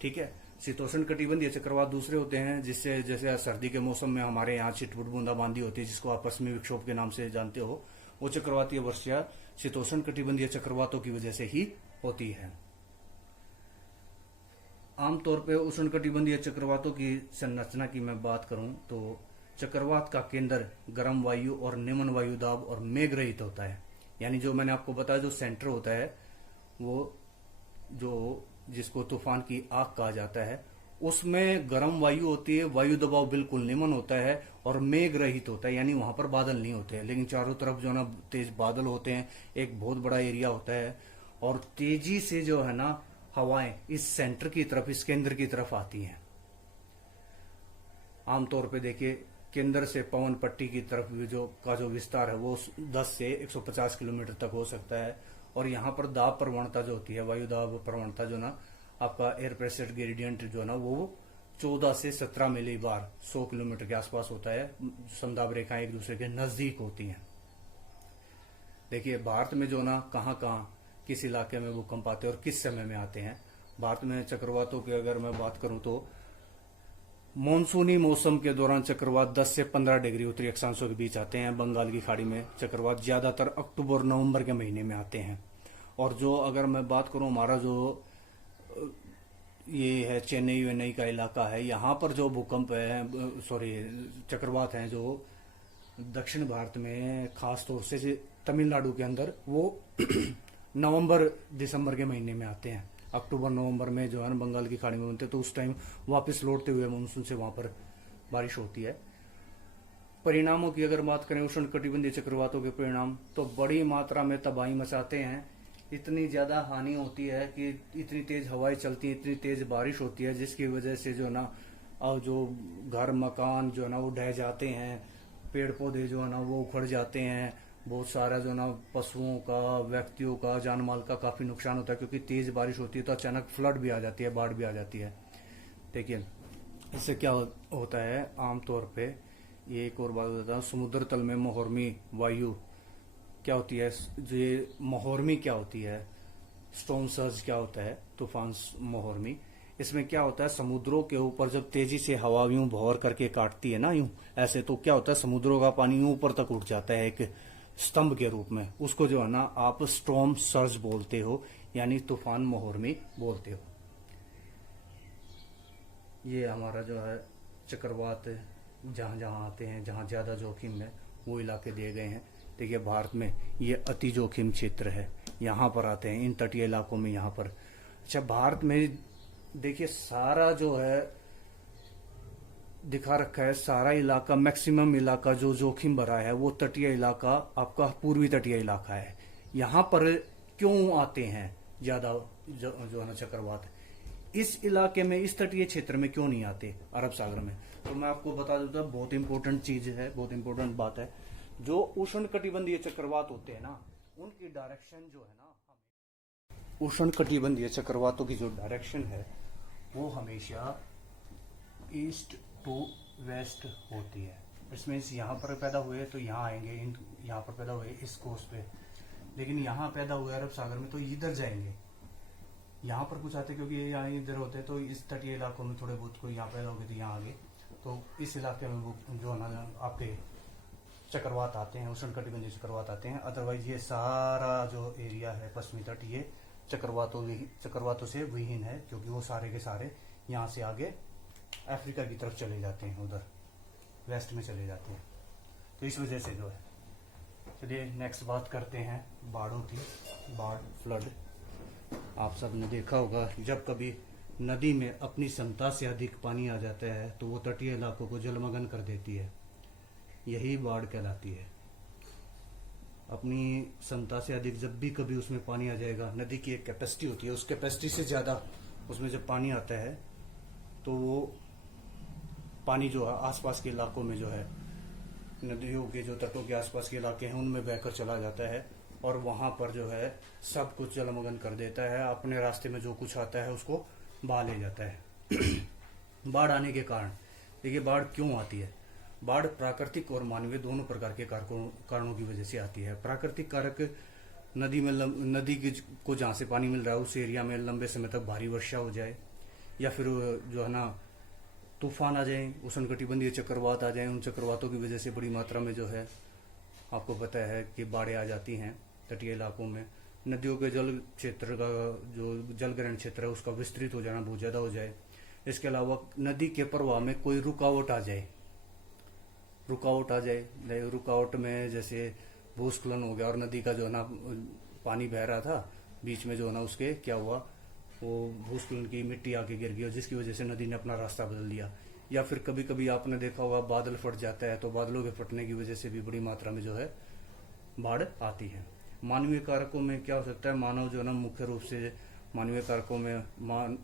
ठीक है। शीतोष्ण कटिबंधीय चक्रवात दूसरे होते हैं, जिससे जैसे सर्दी के मौसम में हमारे यहाँ छिटपुट बूंदाबांदी होती है, जिसको आप पश्चिमी विक्षोभ के नाम से जानते हो, वो चक्रवातीय वर्षा शीतोष्ण कटिबंधीय चक्रवातों की वजह से ही होती है। आमतौर पर उष्ण कटिबंधीय चक्रवातों की संरचना की मैं बात करूं तो चक्रवात का केंद्र गर्म वायु और निम्न वायु दाब और मेघ रहित होता है। यानी जो मैंने आपको बताया, जो सेंटर होता है वो जो जिसको तूफान की आग कहा जाता है, उसमें गर्म वायु होती है, वायु दबाव बिल्कुल निम्न होता है और मेघ रहित होता है, यानी वहां पर बादल नहीं होते हैं, लेकिन चारों तरफ जो ना तेज बादल होते हैं, एक बहुत बड़ा एरिया होता है, और तेजी से जो है ना हवाएं इस सेंटर की तरफ, इस केंद्र की तरफ आती हैं। आमतौर पे देखिए, केंद्र से पवन पट्टी की तरफ जो विस्तार है वो 10 से 150 किलोमीटर तक हो सकता है, और यहाँ पर दाब प्रवणता जो होती है, वायु दाब प्रवणता जो ना आपका एयर प्रेशर ग्रेडियंट जो ना वो 14 से 17 मिलीबार 100 किलोमीटर के आसपास होता है। समदाब रेखाएं एक दूसरे के नजदीक होती हैं। देखिए भारत में जो ना कहाँ किस इलाके में भूकंप आते हैं और किस समय में आते हैं। भारत में चक्रवातों की अगर मैं बात करूं तो मानसूनी मौसम के दौरान चक्रवात 10 से 15 डिग्री उत्तरी अक्षांशों के बीच आते हैं। बंगाल की खाड़ी में चक्रवात ज्यादातर अक्टूबर नवंबर के महीने में आते हैं। और जो अगर मैं बात करूं, हमारा जो ये है चेन्नई वेन्नई का इलाका है, यहाँ पर जो भूकंप है, चक्रवात हैं जो दक्षिण भारत में, खास तौर से तमिलनाडु के अंदर, वो नवंबर दिसंबर के महीने में आते हैं। अक्टूबर नवंबर में जो है ना बंगाल की खाड़ी में बनते हैं, तो उस टाइम वापस लौटते हुए मानसून से वहां पर बारिश होती है। परिणामों की अगर बात करें, उष्ण कटिबंधीय चक्रवातों के परिणाम तो बड़ी मात्रा में तबाही मचाते हैं। इतनी ज्यादा हानि होती है कि इतनी तेज हवाएं चलती है, इतनी तेज बारिश होती है, जिसकी वजह से जो ना जो घर मकान जो है ना वो ढह जाते हैं, पेड़ पौधे जो है ना वो उखड़ जाते हैं, बहुत सारा जो ना पशुओं का, व्यक्तियों का, जान माल का काफी नुकसान होता है, क्योंकि तेज बारिश होती है तो अचानक फ्लड भी आ जाती है, बाढ़ भी आ जाती है। देखिए इससे क्या होता है, आमतौर पे ये एक और बात बताता हूँ, समुद्र तल में मोहर्मी वायु क्या होती है, ये मोहर्मी क्या होती है, स्टॉर्म सर्ज क्या होता है, तूफान मोहर्मी, इसमें क्या होता है, समुद्रों के ऊपर जब तेजी से हवा यूं भौर करके काटती है ना यूं ऐसे, तो क्या होता है, समुद्रों का पानी यूं ऊपर तक उठ जाता है एक स्तंभ के रूप में। उसको जो है ना आप स्टॉर्म सर्ज बोलते हो, यानी तूफान मोहर्मी बोलते हो। ये हमारा जो है चक्रवात जहाँ जहाँ आते हैं, जहाँ ज़्यादा जोखिम है वो इलाके दिए गए हैं। देखिए भारत में ये अति जोखिम क्षेत्र है, यहाँ पर आते हैं इन तटीय इलाकों में, यहाँ पर। अच्छा, भारत में देखिए सारा जो है दिखा रखा है, सारा इलाका, मैक्सिमम इलाका जो जोखिम भरा है वो तटीय इलाका आपका पूर्वी तटीय इलाका है। यहाँ पर क्यों आते हैं ज्यादा जो है ना चक्रवात, इस इलाके में, इस तटीय क्षेत्र में क्यों नहीं आते अरब सागर में? तो मैं आपको बता देता हूँ, बहुत इंपॉर्टेंट चीज है, बहुत इंपॉर्टेंट बात है। जो उष्ण कटिबंधीय चक्रवात होते हैं ना, उनकी डायरेक्शन जो है ना, उष्ण कटिबंधीय चक्रवातों की जो डायरेक्शन है वो हमेशा ईस्ट टू वेस्ट होती है। इसमें यहाँ पर पैदा हुए तो यहाँ आएंगे, यहाँ पर पैदा हुए इस कोस्ट पे, लेकिन यहाँ पैदा हुए अरब सागर में तो इधर जाएंगे। यहाँ पर कुछ आते क्योंकि यहाँ इधर होते हैं, तो इस तटीय इलाकों में थोड़े बहुत कोई यहाँ पैदा हो गए तो यहाँ आगे, तो इस इलाके में वो जो है ना आपके चक्रवात आते हैं, उष्ण कटिबंधीय चक्रवात आते हैं। अदरवाइज ये सारा जो एरिया है पश्चिमी तट, ये चक्रवातों से विहीन है, क्योंकि वो सारे के सारे यहाँ से आगे अफ्रीका की तरफ चले जाते हैं, उधर वेस्ट में चले जाते हैं, तो इस वजह से जो है। चलिए नेक्स्ट बात करते हैं बाढ़ों की। बाढ़, फ्लड, आप सब ने देखा होगा जब कभी नदी में अपनी क्षमता से अधिक पानी आ जाता है तो वो तटीय इलाकों को जलमग्न कर देती है, यही बाढ़ कहलाती है। अपनी क्षमता से अधिक जब भी कभी उसमें पानी आ जाएगा, नदी की एक कैपेसिटी होती है, उस कैपेसिटी से ज्यादा उसमें जब पानी आता है तो वो पानी जो है आसपास के इलाकों में जो है, नदियों के जो तटों के आसपास के इलाके हैं उनमें बहकर चला जाता है, और वहां पर जो है सब कुछ जलमग्न कर देता है। अपने रास्ते में जो कुछ आता है उसको बहा ले जाता है। बाढ़ आने के कारण, देखिए बाढ़ क्यों आती है? बाढ़ प्राकृतिक और मानवीय दोनों प्रकार के कारणों की वजह से आती है। प्राकृतिक कारक, नदी को जहाँ से पानी मिल रहा है उस एरिया में लंबे समय तक भारी वर्षा हो जाए, या फिर जो है ना तूफान आ जाए, उष्णकटिबंधीय चक्रवात आ जाए, उन चक्रवातों की वजह से बड़ी मात्रा में जो है आपको पता है कि बाढ़ें आ जाती हैं तटीय इलाकों में। नदियों के जल क्षेत्र का जो जल ग्रहण क्षेत्र है उसका विस्तृत हो जाना बहुत ज्यादा हो जाए। इसके अलावा नदी के प्रवाह में कोई रुकावट आ जाए, रुकावट में जैसे भूस्खलन हो गया और नदी का जो है ना पानी बह रहा था बीच में, जो है ना उसके क्या हुआ, वो भूस्खलन की मिट्टी आके गिर गई, जिसकी वजह से नदी ने अपना रास्ता बदल दिया। या फिर कभी कभी आपने देखा होगा बादल फट जाता है, तो बादलों के फटने की वजह से भी बड़ी मात्रा में जो है बाढ़ आती है। मानवीय कारकों में क्या हो सकता है? मानव जो है ना मुख्य रूप से मानवीय कारकों में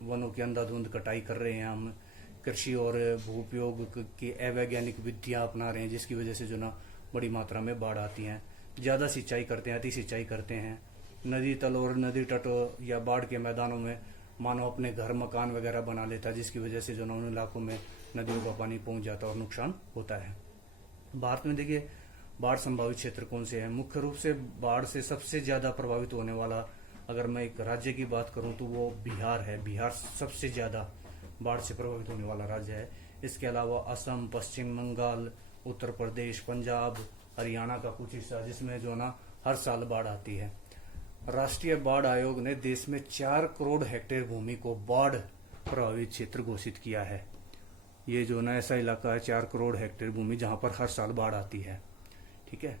वनों की अंधाधुंध कटाई कर रहे हैं हम, कृषि और भू उपयोग की अवैज्ञानिक विधियां अपना रहे हैं, जिसकी वजह से जो ना बड़ी मात्रा में बाढ़ आती है। ज्यादा सिंचाई करते हैं, अति सिंचाई करते हैं, नदी तल और नदी तट या बाढ़ के मैदानों में मानव अपने घर मकान वगैरह बना लेता है, जिसकी वजह से जो ना उन इलाकों में नदियों का पानी पहुंच जाता है और नुकसान होता है। भारत में देखिए बाढ़ संभावित क्षेत्र कौन से हैं? मुख्य रूप से बाढ़ से सबसे ज्यादा प्रभावित होने वाला, अगर मैं एक राज्य की बात करूं तो वो बिहार है। बिहार सबसे ज्यादा बाढ़ से प्रभावित होने वाला राज्य है। इसके अलावा असम, पश्चिम बंगाल, उत्तर प्रदेश, पंजाब, हरियाणा का कुछ हिस्सा, जिसमें जो ना हर साल बाढ़ आती है। राष्ट्रीय बाढ़ आयोग ने देश में 4 करोड़ हेक्टेयर भूमि को बाढ़ प्रभावित क्षेत्र घोषित किया है। ये जो ना ऐसा इलाका है 4 करोड़ हेक्टेयर भूमि जहां पर हर साल बाढ़ आती है। ठीक है,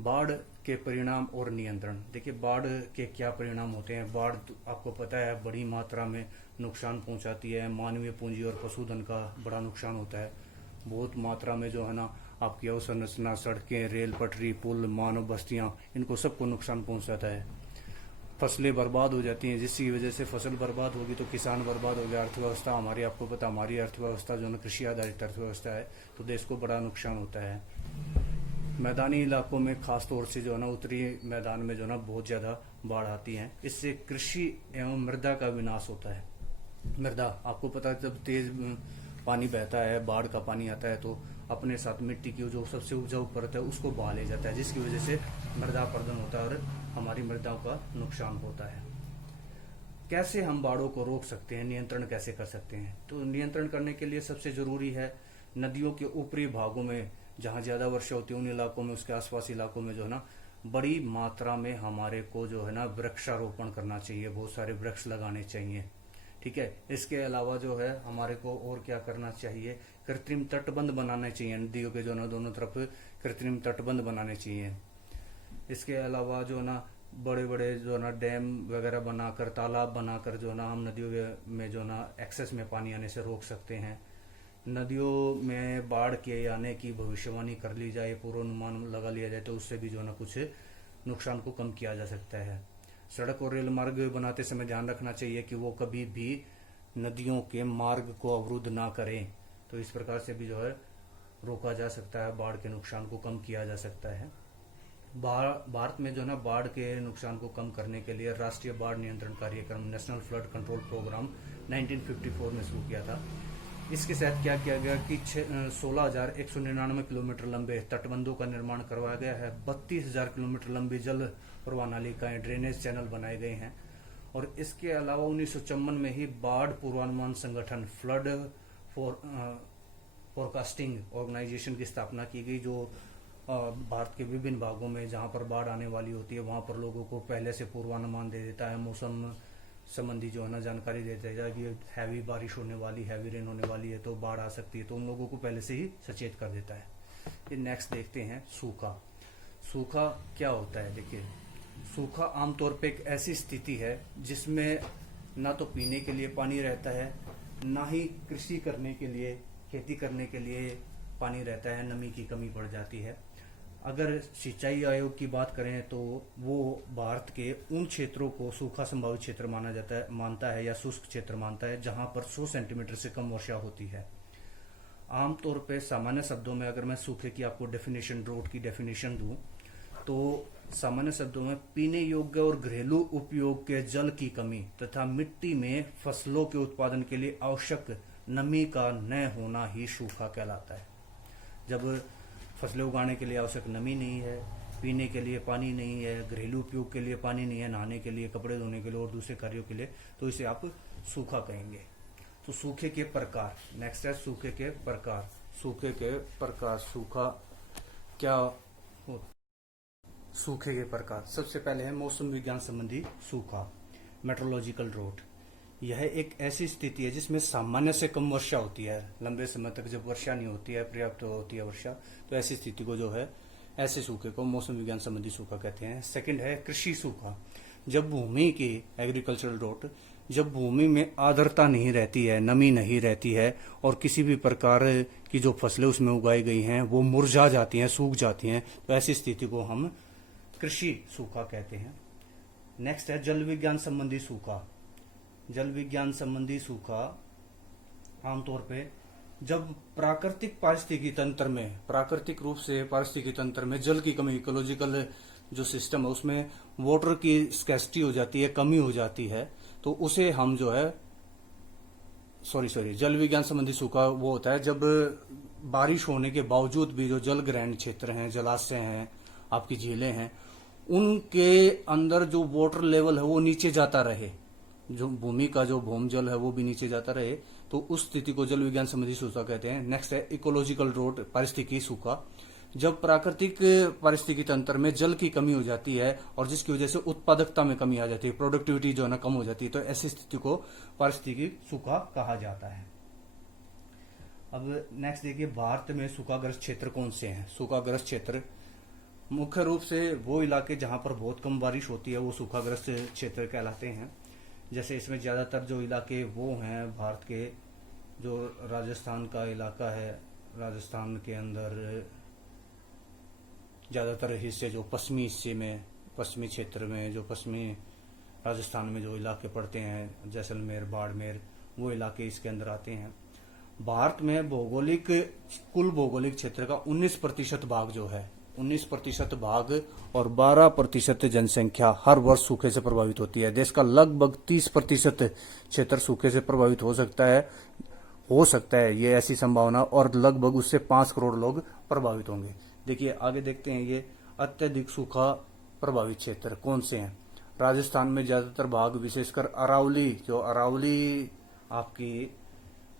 बाढ़ के परिणाम और नियंत्रण। देखिए बाढ़ के क्या परिणाम होते हैं? बाढ़ आपको पता है बड़ी मात्रा में नुकसान पहुंचाती है, मानवीय पूंजी और पशुधन का बड़ा नुकसान होता है। बहुत मात्रा में जो है ना आपकी अवसंरचना, सड़कें, रेल पटरी, पुल, मानव बस्तियां, इनको सबको नुकसान पहुंचाता है। फसलें बर्बाद हो जाती हैं, जिसकी वजह से फसल बर्बाद होगी तो किसान बर्बाद हो गया। अर्थव्यवस्था हमारी, आपको पता हमारी अर्थव्यवस्था जो है कृषि आधारित अर्थव्यवस्था है, तो देश को बड़ा नुकसान होता है। मैदानी इलाकों में खास तौर से जो है ना उत्तरी मैदान में जो है ना बहुत ज्यादा बाढ़ आती है। इससे कृषि एवं मृदा का विनाश होता है। मृदा, आपको पता है जब तेज पानी बहता है, बाढ़ का पानी आता है, तो अपने साथ मिट्टी की जो सबसे उपजाऊ परत है उसको बहा ले जाता है, जिसकी वजह से मृदा अपरदन होता है और हमारी मृदाओं का नुकसान होता है। कैसे हम बाढ़ों को रोक सकते हैं, नियंत्रण कैसे कर सकते हैं? तो नियंत्रण करने के लिए सबसे जरूरी है नदियों के ऊपरी भागों में जहाँ ज्यादा वर्षा होती है उन इलाकों में, उसके आसपास इलाकों में जो है ना बड़ी मात्रा में हमारे को जो है ना वृक्षारोपण करना चाहिए, बहुत सारे वृक्ष लगाने चाहिए। ठीक है। इसके अलावा जो है हमारे को और क्या करना चाहिए, कृत्रिम तटबंध बनाने चाहिए, नदियों के जो ना दोनों तरफ कृत्रिम तटबंध बनाने चाहिए। इसके अलावा जो ना बड़े बड़े जो ना डैम वगैरह बनाकर, तालाब बनाकर जो ना हम नदियों में जो ना एक्सेस में पानी आने से रोक सकते हैं। नदियों में बाढ़ के आने की भविष्यवाणी कर ली जाए, पूर्वानुमान लगा लिया जाए, तो उससे भी जो ना कुछ नुकसान को कम किया जा सकता है। सड़क और रेल मार्ग बनाते समय ध्यान रखना चाहिए कि वो कभी भी नदियों के मार्ग को अवरुद्ध ना करें, तो इस प्रकार से भी जो है रोका जा सकता है, बाढ़ के नुकसान को कम किया जा सकता है। भारत में जो है ना बाढ़ के नुकसान को कम करने के लिए राष्ट्रीय बाढ़ नियंत्रण कार्यक्रम नेशनल फ्लड कंट्रोल प्रोग्राम 1954 में शुरू किया था। इसके तहत क्या किया गया कि 16,199 किलोमीटर लंबे तटबंधों का निर्माण करवाया गया है। 32,000 किलोमीटर लंबी जल प्रवाहनालिकाएं, ड्रेनेज चैनल बनाए गए हैं। और इसके अलावा 1954 में ही बाढ़ पूर्वानुमान संगठन फ्लड फोरकास्टिंग ऑर्गेनाइजेशन की स्थापना की गई, जो भारत के विभिन्न भागों में जहां पर बाढ़ आने वाली होती है वहां पर लोगों को पहले से पूर्वानुमान दे देता है, मौसम संबंधी जो है ना जानकारी देता है कि हैवी बारिश होने वाली, हैवी रेन होने वाली है तो बाढ़ आ सकती है, तो उन लोगों को पहले से ही सचेत कर देता है। ये नेक्स्ट देखते हैं सूखा। सूखा क्या होता है? देखिए, सूखा आमतौर पे एक ऐसी स्थिति है जिसमें ना तो पीने के लिए पानी रहता है, ना ही कृषि करने के लिए, खेती करने के लिए पानी रहता है, नमी की कमी पड़ जाती है। अगर सिंचाई आयोग की बात करें तो वो भारत के उन क्षेत्रों को सूखा संभावित क्षेत्र मानता है या शुष्क क्षेत्र मानता है जहां पर 100 सेंटीमीटर से कम वर्षा होती है। आमतौर पे सामान्य शब्दों में अगर मैं सूखे की आपको डेफिनेशन, ड्रोट की डेफिनेशन दूं, तो सामान्य शब्दों में पीने योग्य और घरेलू उपयोग के जल की कमी तथा मिट्टी में फसलों के उत्पादन के लिए आवश्यक नमी का न होना ही सूखा कहलाता है। जब फसलें उगाने के लिए आवश्यक नमी नहीं है, पीने के लिए पानी नहीं है, घरेलू उपयोग के लिए पानी नहीं है, नहाने के लिए, कपड़े धोने के लिए और दूसरे कार्यों के लिए, तो इसे आप सूखा कहेंगे। तो सूखे के प्रकार, नेक्स्ट है सूखे के प्रकार। सूखे के प्रकार, सूखा क्या हो? सूखे के प्रकार सबसे पहले है मौसम विज्ञान संबंधी सूखा, मेट्रोलॉजिकल ड्रोट। यह एक ऐसी स्थिति है जिसमें सामान्य से कम वर्षा होती है, लंबे समय तक जब वर्षा नहीं होती है, पर्याप्त होती है वर्षा, तो ऐसी स्थिति को जो है, ऐसे सूखे को मौसम विज्ञान संबंधी सूखा कहते हैं। सेकंड है कृषि सूखा। जब भूमि की, एग्रीकल्चरल ड्रोट, जब भूमि में आर्द्रता नहीं रहती है, नमी नहीं रहती है और किसी भी प्रकार की जो फसलें उसमें उगाई गई हैं वो मुरझा जाती हैं, सूख जाती हैं, तो ऐसी स्थिति को हम कृषि सूखा कहते हैं। नेक्स्ट है जल विज्ञान संबंधी सूखा। जल विज्ञान संबंधी सूखा आमतौर पे जब प्राकृतिक पारिस्थितिकी तंत्र में, प्राकृतिक रूप से पारिस्थितिकी तंत्र में जल की कमी, इकोलॉजिकल जो सिस्टम है उसमें वाटर की स्कैसिटी हो जाती है, कमी हो जाती है, तो उसे हम जो है जल विज्ञान संबंधी सूखा वो होता है जब बारिश होने के बावजूद भी जो जल ग्रहण क्षेत्र हैं, जलाशय हैं, आपकी झीलें हैं, उनके अंदर जो वाटर लेवल है वो नीचे जाता रहे, जो भूमि का जो भौम जल है वो भी नीचे जाता रहे, तो उस स्थिति को जल विज्ञान संबंधी सूखा कहते हैं। नेक्स्ट है इकोलॉजिकल ड्रोट, पारिस्थितिकी सूखा। जब प्राकृतिक पारिस्थितिकी तंत्र में जल की कमी हो जाती है और जिसकी वजह से उत्पादकता में कमी आ जाती है, प्रोडक्टिविटी जो है ना कम हो जाती है, तो ऐसी स्थिति को पारिस्थितिकी सूखा कहा जाता है। अब नेक्स्ट देखिए, भारत में सूखाग्रस्त क्षेत्र कौन से हैं? सूखाग्रस्त क्षेत्र मुख्य रूप से वो इलाके जहां पर बहुत कम बारिश होती है वो सूखाग्रस्त क्षेत्र कहलाते हैं। जैसे इसमें ज्यादातर जो इलाके वो हैं भारत के, जो राजस्थान का इलाका है, राजस्थान के अंदर ज्यादातर हिस्से जो पश्चिमी हिस्से में, पश्चिमी क्षेत्र में, जो पश्चिमी राजस्थान में जो इलाके पड़ते हैं, जैसलमेर, बाड़मेर, वो इलाके इसके अंदर आते हैं। भारत में कुल भौगोलिक क्षेत्र का 19% भाग जो है, 19% भाग और 12% जनसंख्या हर वर्ष सूखे से प्रभावित होती है। देश का लगभग 30% क्षेत्र सूखे से प्रभावित हो सकता है ये ऐसी संभावना, और लगभग उससे 5 करोड़ लोग प्रभावित होंगे। देखिए आगे देखते हैं, ये अत्यधिक सूखा प्रभावित क्षेत्र कौन से हैं। राजस्थान में ज्यादातर भाग, विशेषकर अरावली, जो अरावली आपकी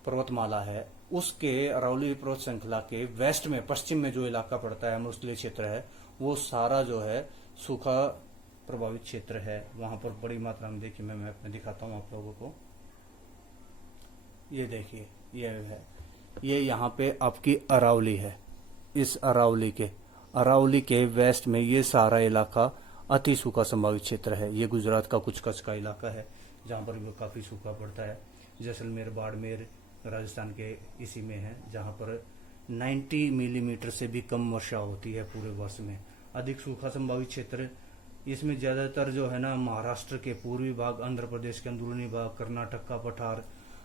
पर्वतमाला है, उसके अरावली पर्वत श्रृंखला के वेस्ट में, पश्चिम में जो इलाका पड़ता है, मरुस्थलीय क्षेत्र है, वो सारा जो है सूखा प्रभावित क्षेत्र है। वहां पर बड़ी मात्रा में, देखिए मैं मैप में दिखाता हूँ आप लोगों को, ये देखिए, ये यहाँ पे आपकी अरावली है। इस अरावली के वेस्ट में ये सारा इलाका अति सूखा संभावित क्षेत्र है। ये गुजरात का कुछ कच्छ का इलाका है जहाँ पर भी काफी सूखा पड़ता है। जैसलमेर, बाड़मेर राजस्थान के इसी में है, जहाँ पर 90 मिलीमीटर से भी कम वर्षा होती है पूरे वर्ष में। अधिक सूखा संभावित क्षेत्र इसमें ज्यादातर जो है ना, महाराष्ट्र के पूर्वी भाग, आंध्र प्रदेश के अंदरूनी भाग, कर्नाटक का पठार,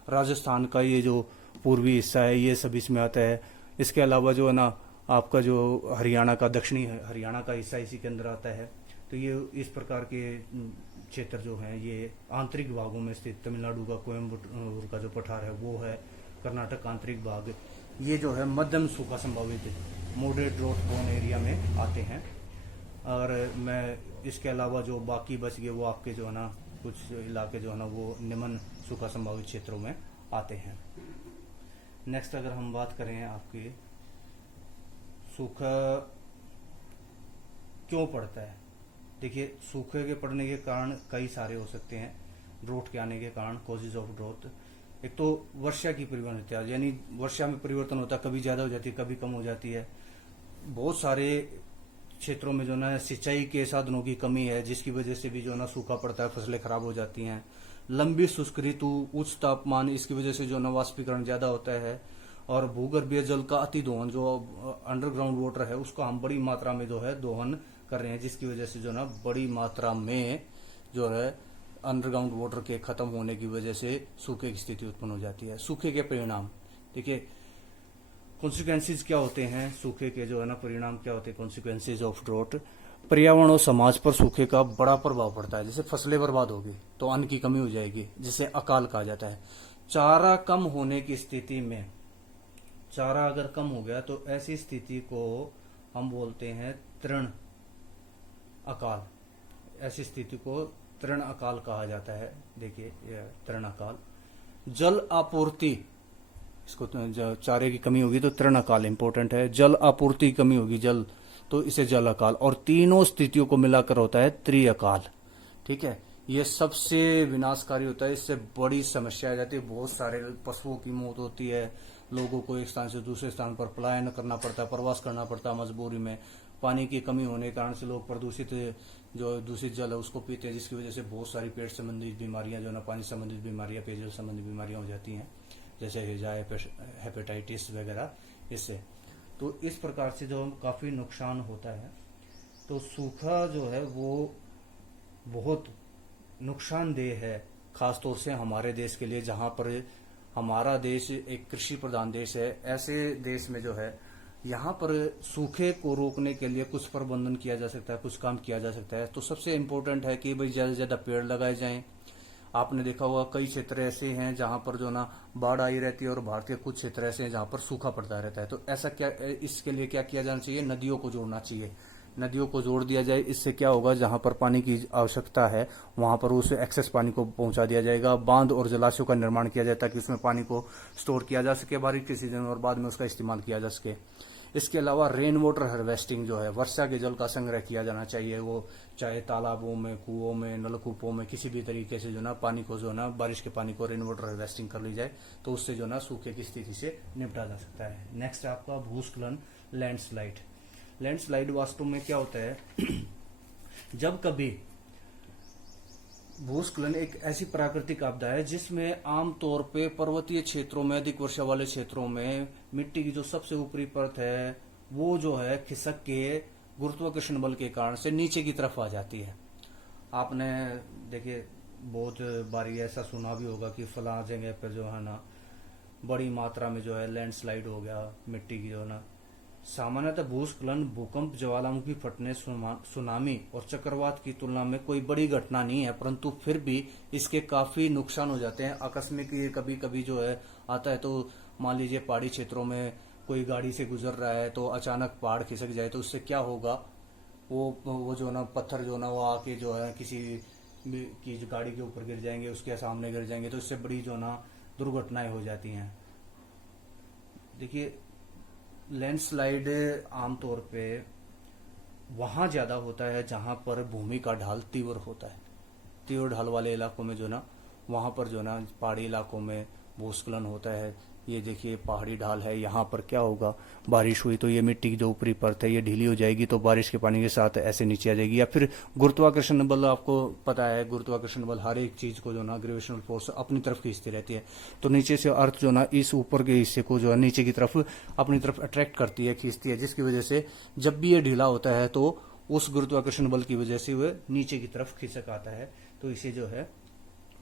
राजस्थान का ये जो पूर्वी हिस्सा है, ये सब इसमें आता है। इसके अलावा जो है ना, आपका जो हरियाणा का दक्षिणी हरियाणा का हिस्सा इसी के अंदर आता है। तो ये इस प्रकार के क्षेत्र जो हैं, ये आंतरिक भागों में स्थित, तमिलनाडु का कोयम्बटूर का जो पठार है वो है, कर्नाटक का आंतरिक भाग, ये जो है मध्यम सूखा संभावित मॉडरेट ड्रॉट प्रोन एरिया में आते हैं। और मैं इसके अलावा जो बाकी बच गए वो आपके जो है ना, कुछ इलाके जो है ना, वो निम्न सूखा संभावित क्षेत्रों में आते हैं। नेक्स्ट अगर हम बात करें आपकी सूखा क्यों पड़ता है, देखिए सूखे के पड़ने के कारण कई सारे हो सकते हैं। ड्रोट के आने के कारण, कॉजेज ऑफ ड्रोट, एक तो वर्षा की परिवर्तन, यानी वर्षा में परिवर्तन होता है, कभी ज्यादा हो जाती है, कभी कम हो जाती है। बहुत सारे क्षेत्रों में जो ना सिंचाई के साधनों की कमी है, जिसकी वजह से भी जो ना सूखा पड़ता है, फसलें खराब हो जाती हैं। लंबी शुष्क ऋतु, उच्च तापमान, इसकी वजह से जो ना वाष्पीकरण ज्यादा होता है। और भूगर्भीय जल का अति दोहन, जो अंडरग्राउंड वाटर है, उसको हम बड़ी मात्रा में जो है दोहन कर रहे हैं, जिसकी वजह से जो ना बड़ी मात्रा में जो है अंडरग्राउंड वाटर के खत्म होने की वजह से सूखे की स्थिति उत्पन्न हो जाती है। सूखे के परिणाम, देखिए कॉन्सिक्वेंसेज क्या होते हैं सूखे के, जो है ना परिणाम क्या होते हैं, कॉन्सिक्वेंसेज ऑफ ड्रॉट। पर्यावरण और समाज पर सूखे का बड़ा प्रभाव पड़ता है। जैसे फसलें बर्बाद होगी तो अन्न की कमी हो जाएगी, जिसे अकाल कहा जाता है। चारा कम होने की स्थिति में, चारा अगर कम हो गया तो ऐसी स्थिति को हम बोलते हैं तृण अकाल। ऐसी स्थिति को तृण अकाल कहा जाता है। देखिए यह तृण अकाल। जल आपूर्ति, इसको चारे की कमी होगी तो तृण अकाल इंपॉर्टेंट है। जल आपूर्ति की कमी होगी, जल, तो इसे जल अकाल। और तीनों स्थितियों को मिलाकर होता है त्रि अकाल। ठीक है, ये सबसे विनाशकारी होता है, इससे बड़ी समस्या आ जाती है। बहुत सारे पशुओं की मौत होती है, लोगों को एक स्थान से दूसरे स्थान पर पलायन करना पड़ता है, प्रवास करना पड़ता है मजबूरी में। पानी की कमी होने के कारण से लोग प्रदूषित, जो दूषित जल है उसको पीते हैं, जिसकी वजह से बहुत सारी पेट संबंधित बीमारियां, जो ना पानी संबंधित बीमारियां, पेयजल संबंधित बीमारियां हो जाती हैं, जैसे हैजा, हेपेटाइटिस वगैरह। इससे तो इस प्रकार से जो काफी नुकसान होता है। तो सूखा जो है वो बहुत नुकसानदेह है, खासतौर से हमारे देश के लिए, जहां पर हमारा देश एक कृषि प्रधान देश है। ऐसे देश में जो है, यहाँ पर सूखे को रोकने के लिए कुछ प्रबंधन किया जा सकता है, कुछ काम किया जा सकता है। तो सबसे इम्पोर्टेंट है कि भाई ज्यादा से ज्यादा पेड़ लगाए जाएं। आपने देखा होगा कई क्षेत्र ऐसे हैं जहां पर जो ना बाढ़ आई रहती है, और भारत के कुछ क्षेत्र ऐसे हैं जहां पर सूखा पड़ता रहता है। तो ऐसा क्या, इसके लिए क्या किया जाना चाहिए, नदियों को जोड़ना चाहिए। नदियों को जोड़ दिया जाए, इससे क्या होगा, जहां पर पानी की आवश्यकता है वहां पर उस एक्सेस पानी को पहुंचा दिया जाएगा। बांध और जलाशयों का निर्माण किया जाए ताकि उसमें पानी को स्टोर किया जा सके बारिश के सीजन, और बाद में उसका इस्तेमाल किया जा सके। इसके अलावा रेन वाटर हार्वेस्टिंग जो है, वर्षा के जल का संग्रह किया जाना चाहिए। वो चाहे तालाबों में, कुओं में, नलकूपों में, किसी भी तरीके से जो ना पानी को, जो ना बारिश के पानी को रेन वाटर हार्वेस्टिंग कर ली जाए, तो उससे जो ना सूखे की स्थिति से निपटा जा सकता है। नेक्स्ट आपका भूस्खलन, लैंडस्लाइड। लैंडस्लाइड वास्तव में क्या होता है, जब कभी भूस्खलन एक ऐसी प्राकृतिक आपदा है जिसमें आमतौर पे पर्वतीय क्षेत्रों में, अधिक वर्षा वाले क्षेत्रों में मिट्टी की जो सबसे ऊपरी परत है वो जो है खिसक के गुरुत्वाकर्षण बल के कारण से नीचे की तरफ आ जाती है। आपने देखिए बहुत बारी ऐसा सुना भी होगा कि फला जगह पर जो है ना बड़ी मात्रा में जो है लैंडस्लाइड हो गया, मिट्टी की जो है ना। सामान्यतः भूस्खलन, भूकंप, ज्वालामुखी फटने, सुनामी और चक्रवात की तुलना में कोई बड़ी घटना नहीं है, परंतु फिर भी इसके काफी नुकसान हो जाते हैं। आकस्मिक ये कभी कभी जो है आता है, तो मान लीजिए पहाड़ी क्षेत्रों में कोई गाड़ी से गुजर रहा है तो अचानक पहाड़ खिसक जाए, तो उससे क्या होगा, वो जो ना पत्थर जो ना वो आके जो है किसी की जो गाड़ी के ऊपर गिर जाएंगे, उसके सामने गिर जाएंगे, तो इससे बड़ी जो ना दुर्घटनाएं हो जाती हैं। देखिए, लैंडस्लाइड आमतौर पे वहां ज्यादा होता है जहां पर भूमि का ढाल तीव्र होता है। तीव्र ढाल वाले इलाकों में जो ना, वहां पर जो ना पहाड़ी इलाकों में भूस्खलन होता है। ये देखिए पहाड़ी ढाल है, यहाँ पर क्या होगा, बारिश हुई तो ये मिट्टी की जो ऊपरी परत है ये ढीली हो जाएगी, तो बारिश के पानी के साथ ऐसे नीचे आ जाएगी। या फिर गुरुत्वाकर्षण बल, आपको पता है गुरुत्वाकर्षण बल हर एक चीज को जो ना ग्रेविटेशनल फोर्स अपनी तरफ खींचती रहती है। तो नीचे से अर्थ जो ना इस ऊपर के हिस्से को जो है नीचे की तरफ अपनी तरफ अट्रैक्ट करती है, खींचती है, जिसकी वजह से जब भी ये ढीला होता है तो उस गुरुत्वाकर्षण बल की वजह से वह नीचे की तरफ खिसक आता है। तो इसे जो है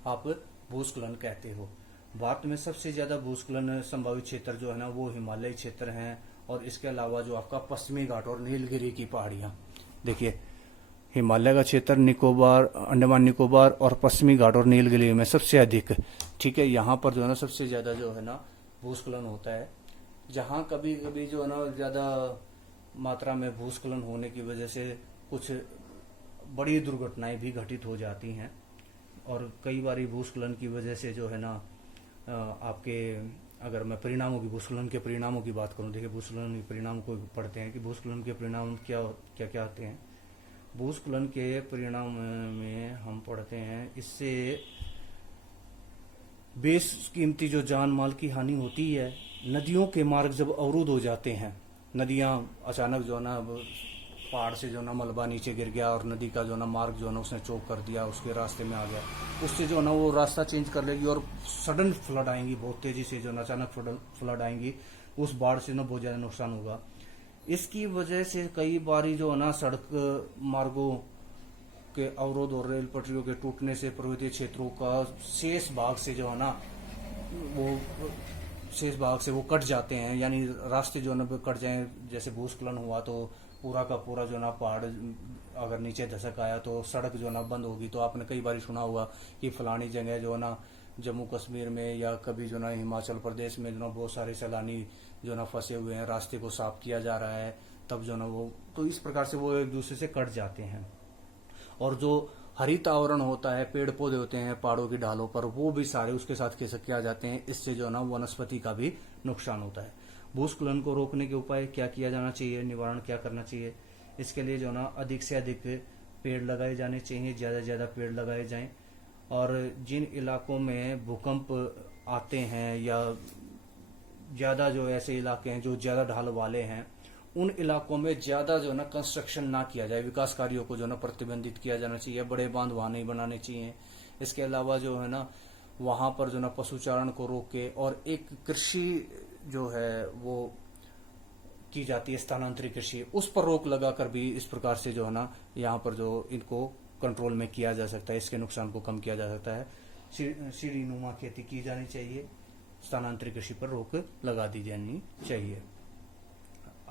आप भूस्खलन कहते हो। भारत में सबसे ज्यादा भूस्खलन संभावित क्षेत्र जो है ना वो हिमालय क्षेत्र हैं, और इसके अलावा जो आपका पश्चिमी घाट और नीलगिरी की पहाड़ियां। देखिए, हिमालय का क्षेत्र निकोबार, अंडमान निकोबार और पश्चिमी घाट और नीलगिरी में सबसे अधिक, ठीक है, यहाँ पर जो है ना सबसे ज्यादा जो है ना भूस्खलन होता है। जहाँ कभी कभी जो है ना ज्यादा मात्रा में भूस्खलन होने की वजह से कुछ बड़ी दुर्घटनाएं भी घटित हो जाती हैं। और कई बार भूस्खलन की वजह से जो है ना आपके, अगर मैं परिणामों की, भूस्खलन के परिणामों की बात करूं, देखिए भूस्खलन के परिणाम को पढ़ते हैं कि भूस्खलन के परिणाम क्या क्या क्या आते हैं। भूस्खलन के परिणाम में हम पढ़ते हैं, इससे बेशकीमती जो जान माल की हानि होती है। नदियों के मार्ग जब अवरुद्ध हो जाते हैं, नदियां अचानक जो है ना पहाड़ से जो ना मलबा नीचे गिर गया और नदी का जो ना मार्ग जो ना उसने चौक कर दिया, उसके रास्ते में आ गया, उससे जो ना वो रास्ता चेंज कर लेगी और सडन फ्लड आएंगी, बहुत तेजी से जो ना अचानक फ्लड आएंगी, उस बाढ़ से ना बहुत ज्यादा नुकसान होगा। इसकी वजह से कई बारी जो है ना सड़क मार्गों के अवरोध और रेल पटरियों के टूटने से पर्वतीय क्षेत्रों का शेष भाग से जो है ना वो शेष भाग से वो कट जाते हैं, यानी रास्ते जो ना कट जाए। जैसे भूस्खलन हुआ तो पूरा का पूरा जो ना पहाड़ अगर नीचे धसक आया तो सड़क जो ना बंद होगी। तो आपने कई बार सुना होगा कि फलानी जगह जो ना जम्मू कश्मीर में या कभी जो ना हिमाचल प्रदेश में जो ना बहुत सारे सैलानी जो ना फंसे हुए हैं, रास्ते को साफ किया जा रहा है, तब जो ना वो, तो इस प्रकार से वो एक दूसरे से कट जाते हैं। और जो हरित आवरण होता है, पेड़ पौधे होते हैं पहाड़ों की ढालों पर, वो भी सारे उसके साथ खिसक के आ जाते हैं। इससे जो ना वनस्पति का भी नुकसान होता है। भूस्खलन को रोकने के उपाय क्या किया जाना चाहिए, निवारण क्या करना चाहिए? इसके लिए जो ना अधिक से अधिक पेड़ लगाए जाने चाहिए, ज्यादा से ज्यादा पेड़ लगाए जाएं। और जिन इलाकों में भूकंप आते हैं या ज्यादा जो ऐसे इलाके हैं जो ज्यादा ढाल वाले हैं, उन इलाकों में ज्यादा जो ना कंस्ट्रक्शन ना किया जाए, विकास कार्यों को जो ना प्रतिबंधित किया जाना चाहिए, बड़े बांध वहां नहीं बनाने चाहिए। इसके अलावा जो है ना वहां पर जो ना पशुचारण को रोक के, और एक कृषि जो है वो की जाती है, स्थानांतरित कृषि, उस पर रोक लगाकर भी इस प्रकार से जो है ना यहाँ पर जो इनको कंट्रोल में किया जा सकता है, इसके नुकसान को कम किया जा सकता है। सीढ़ी नुमा खेती की जानी चाहिए, स्थानांतरित कृषि पर रोक लगा दी जानी चाहिए।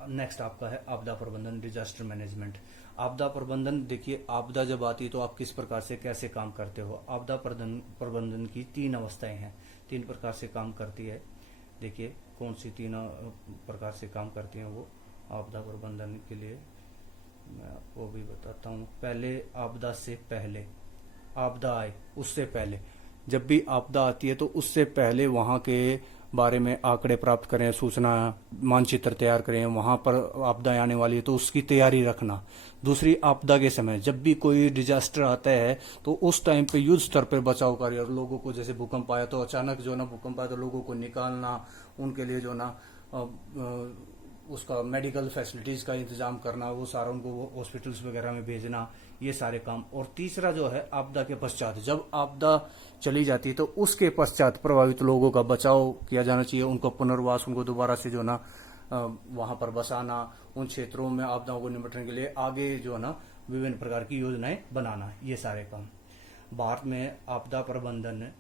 नेक्स्ट आपका है आपदा प्रबंधन, डिजास्टर मैनेजमेंट। आपदा प्रबंधन, देखिए आपदा जब आती है तो आप किस प्रकार से कैसे काम करते हो। आपदा प्रबंधन की 3 अवस्थाएं हैं, 3 प्रकार से काम करती है। देखिए कौन सी 3 प्रकार से काम करती हैं वो आपदा प्रबंधन के लिए, मैं आपको भी बताता हूँ। पहले, आपदा से पहले, आपदा आए उससे पहले, जब भी आपदा आती है तो उससे पहले वहां के बारे में आंकड़े प्राप्त करें, सूचना मानचित्र तैयार करें, वहां पर आपदा आने वाली है तो उसकी तैयारी रखना। दूसरी, आपदा के समय जब भी कोई डिजास्टर आता है तो उस टाइम पे युद्ध स्तर पर बचाव कार्य, और लोगों को, जैसे भूकंप आया तो अचानक जो ना भूकंप आया तो लोगों को निकालना, उनके लिए जो ना उसका मेडिकल फैसिलिटीज का इंतजाम करना, वो सारा उनको हॉस्पिटल्स वगैरह में भेजना, ये सारे काम। और तीसरा जो है आपदा के पश्चात, जब आपदा चली जाती है तो उसके पश्चात प्रभावित लोगों का बचाव किया जाना चाहिए, उनको पुनर्वास, उनको दोबारा से जो ना वहां पर बसाना, उन क्षेत्रों में आपदाओं को निपटने के लिए आगे जो ना विभिन्न प्रकार की योजनाएं बनाना, ये सारे काम। भारत में आपदा प्रबंधन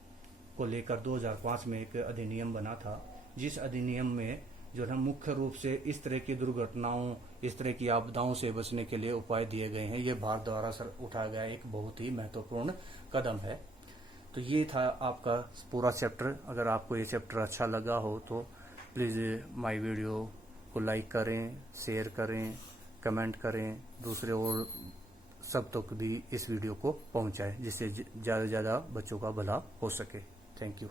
को लेकर 2005 में एक अधिनियम बना था, जिस अधिनियम में जो है मुख्य रूप से इस तरह की दुर्घटनाओं, इस तरह की आपदाओं से बचने के लिए उपाय दिए गए हैं। ये भारत द्वारा उठाया गया एक बहुत ही महत्वपूर्ण कदम है। तो ये था आपका पूरा चैप्टर। अगर आपको ये चैप्टर अच्छा लगा हो तो प्लीज़ माय वीडियो को लाइक करें, शेयर करें, कमेंट करें, दूसरे और सब तक भी इस वीडियो को पहुंचाए, जिससे ज़्यादा से ज़्यादा बच्चों का भला हो सके। Thank you.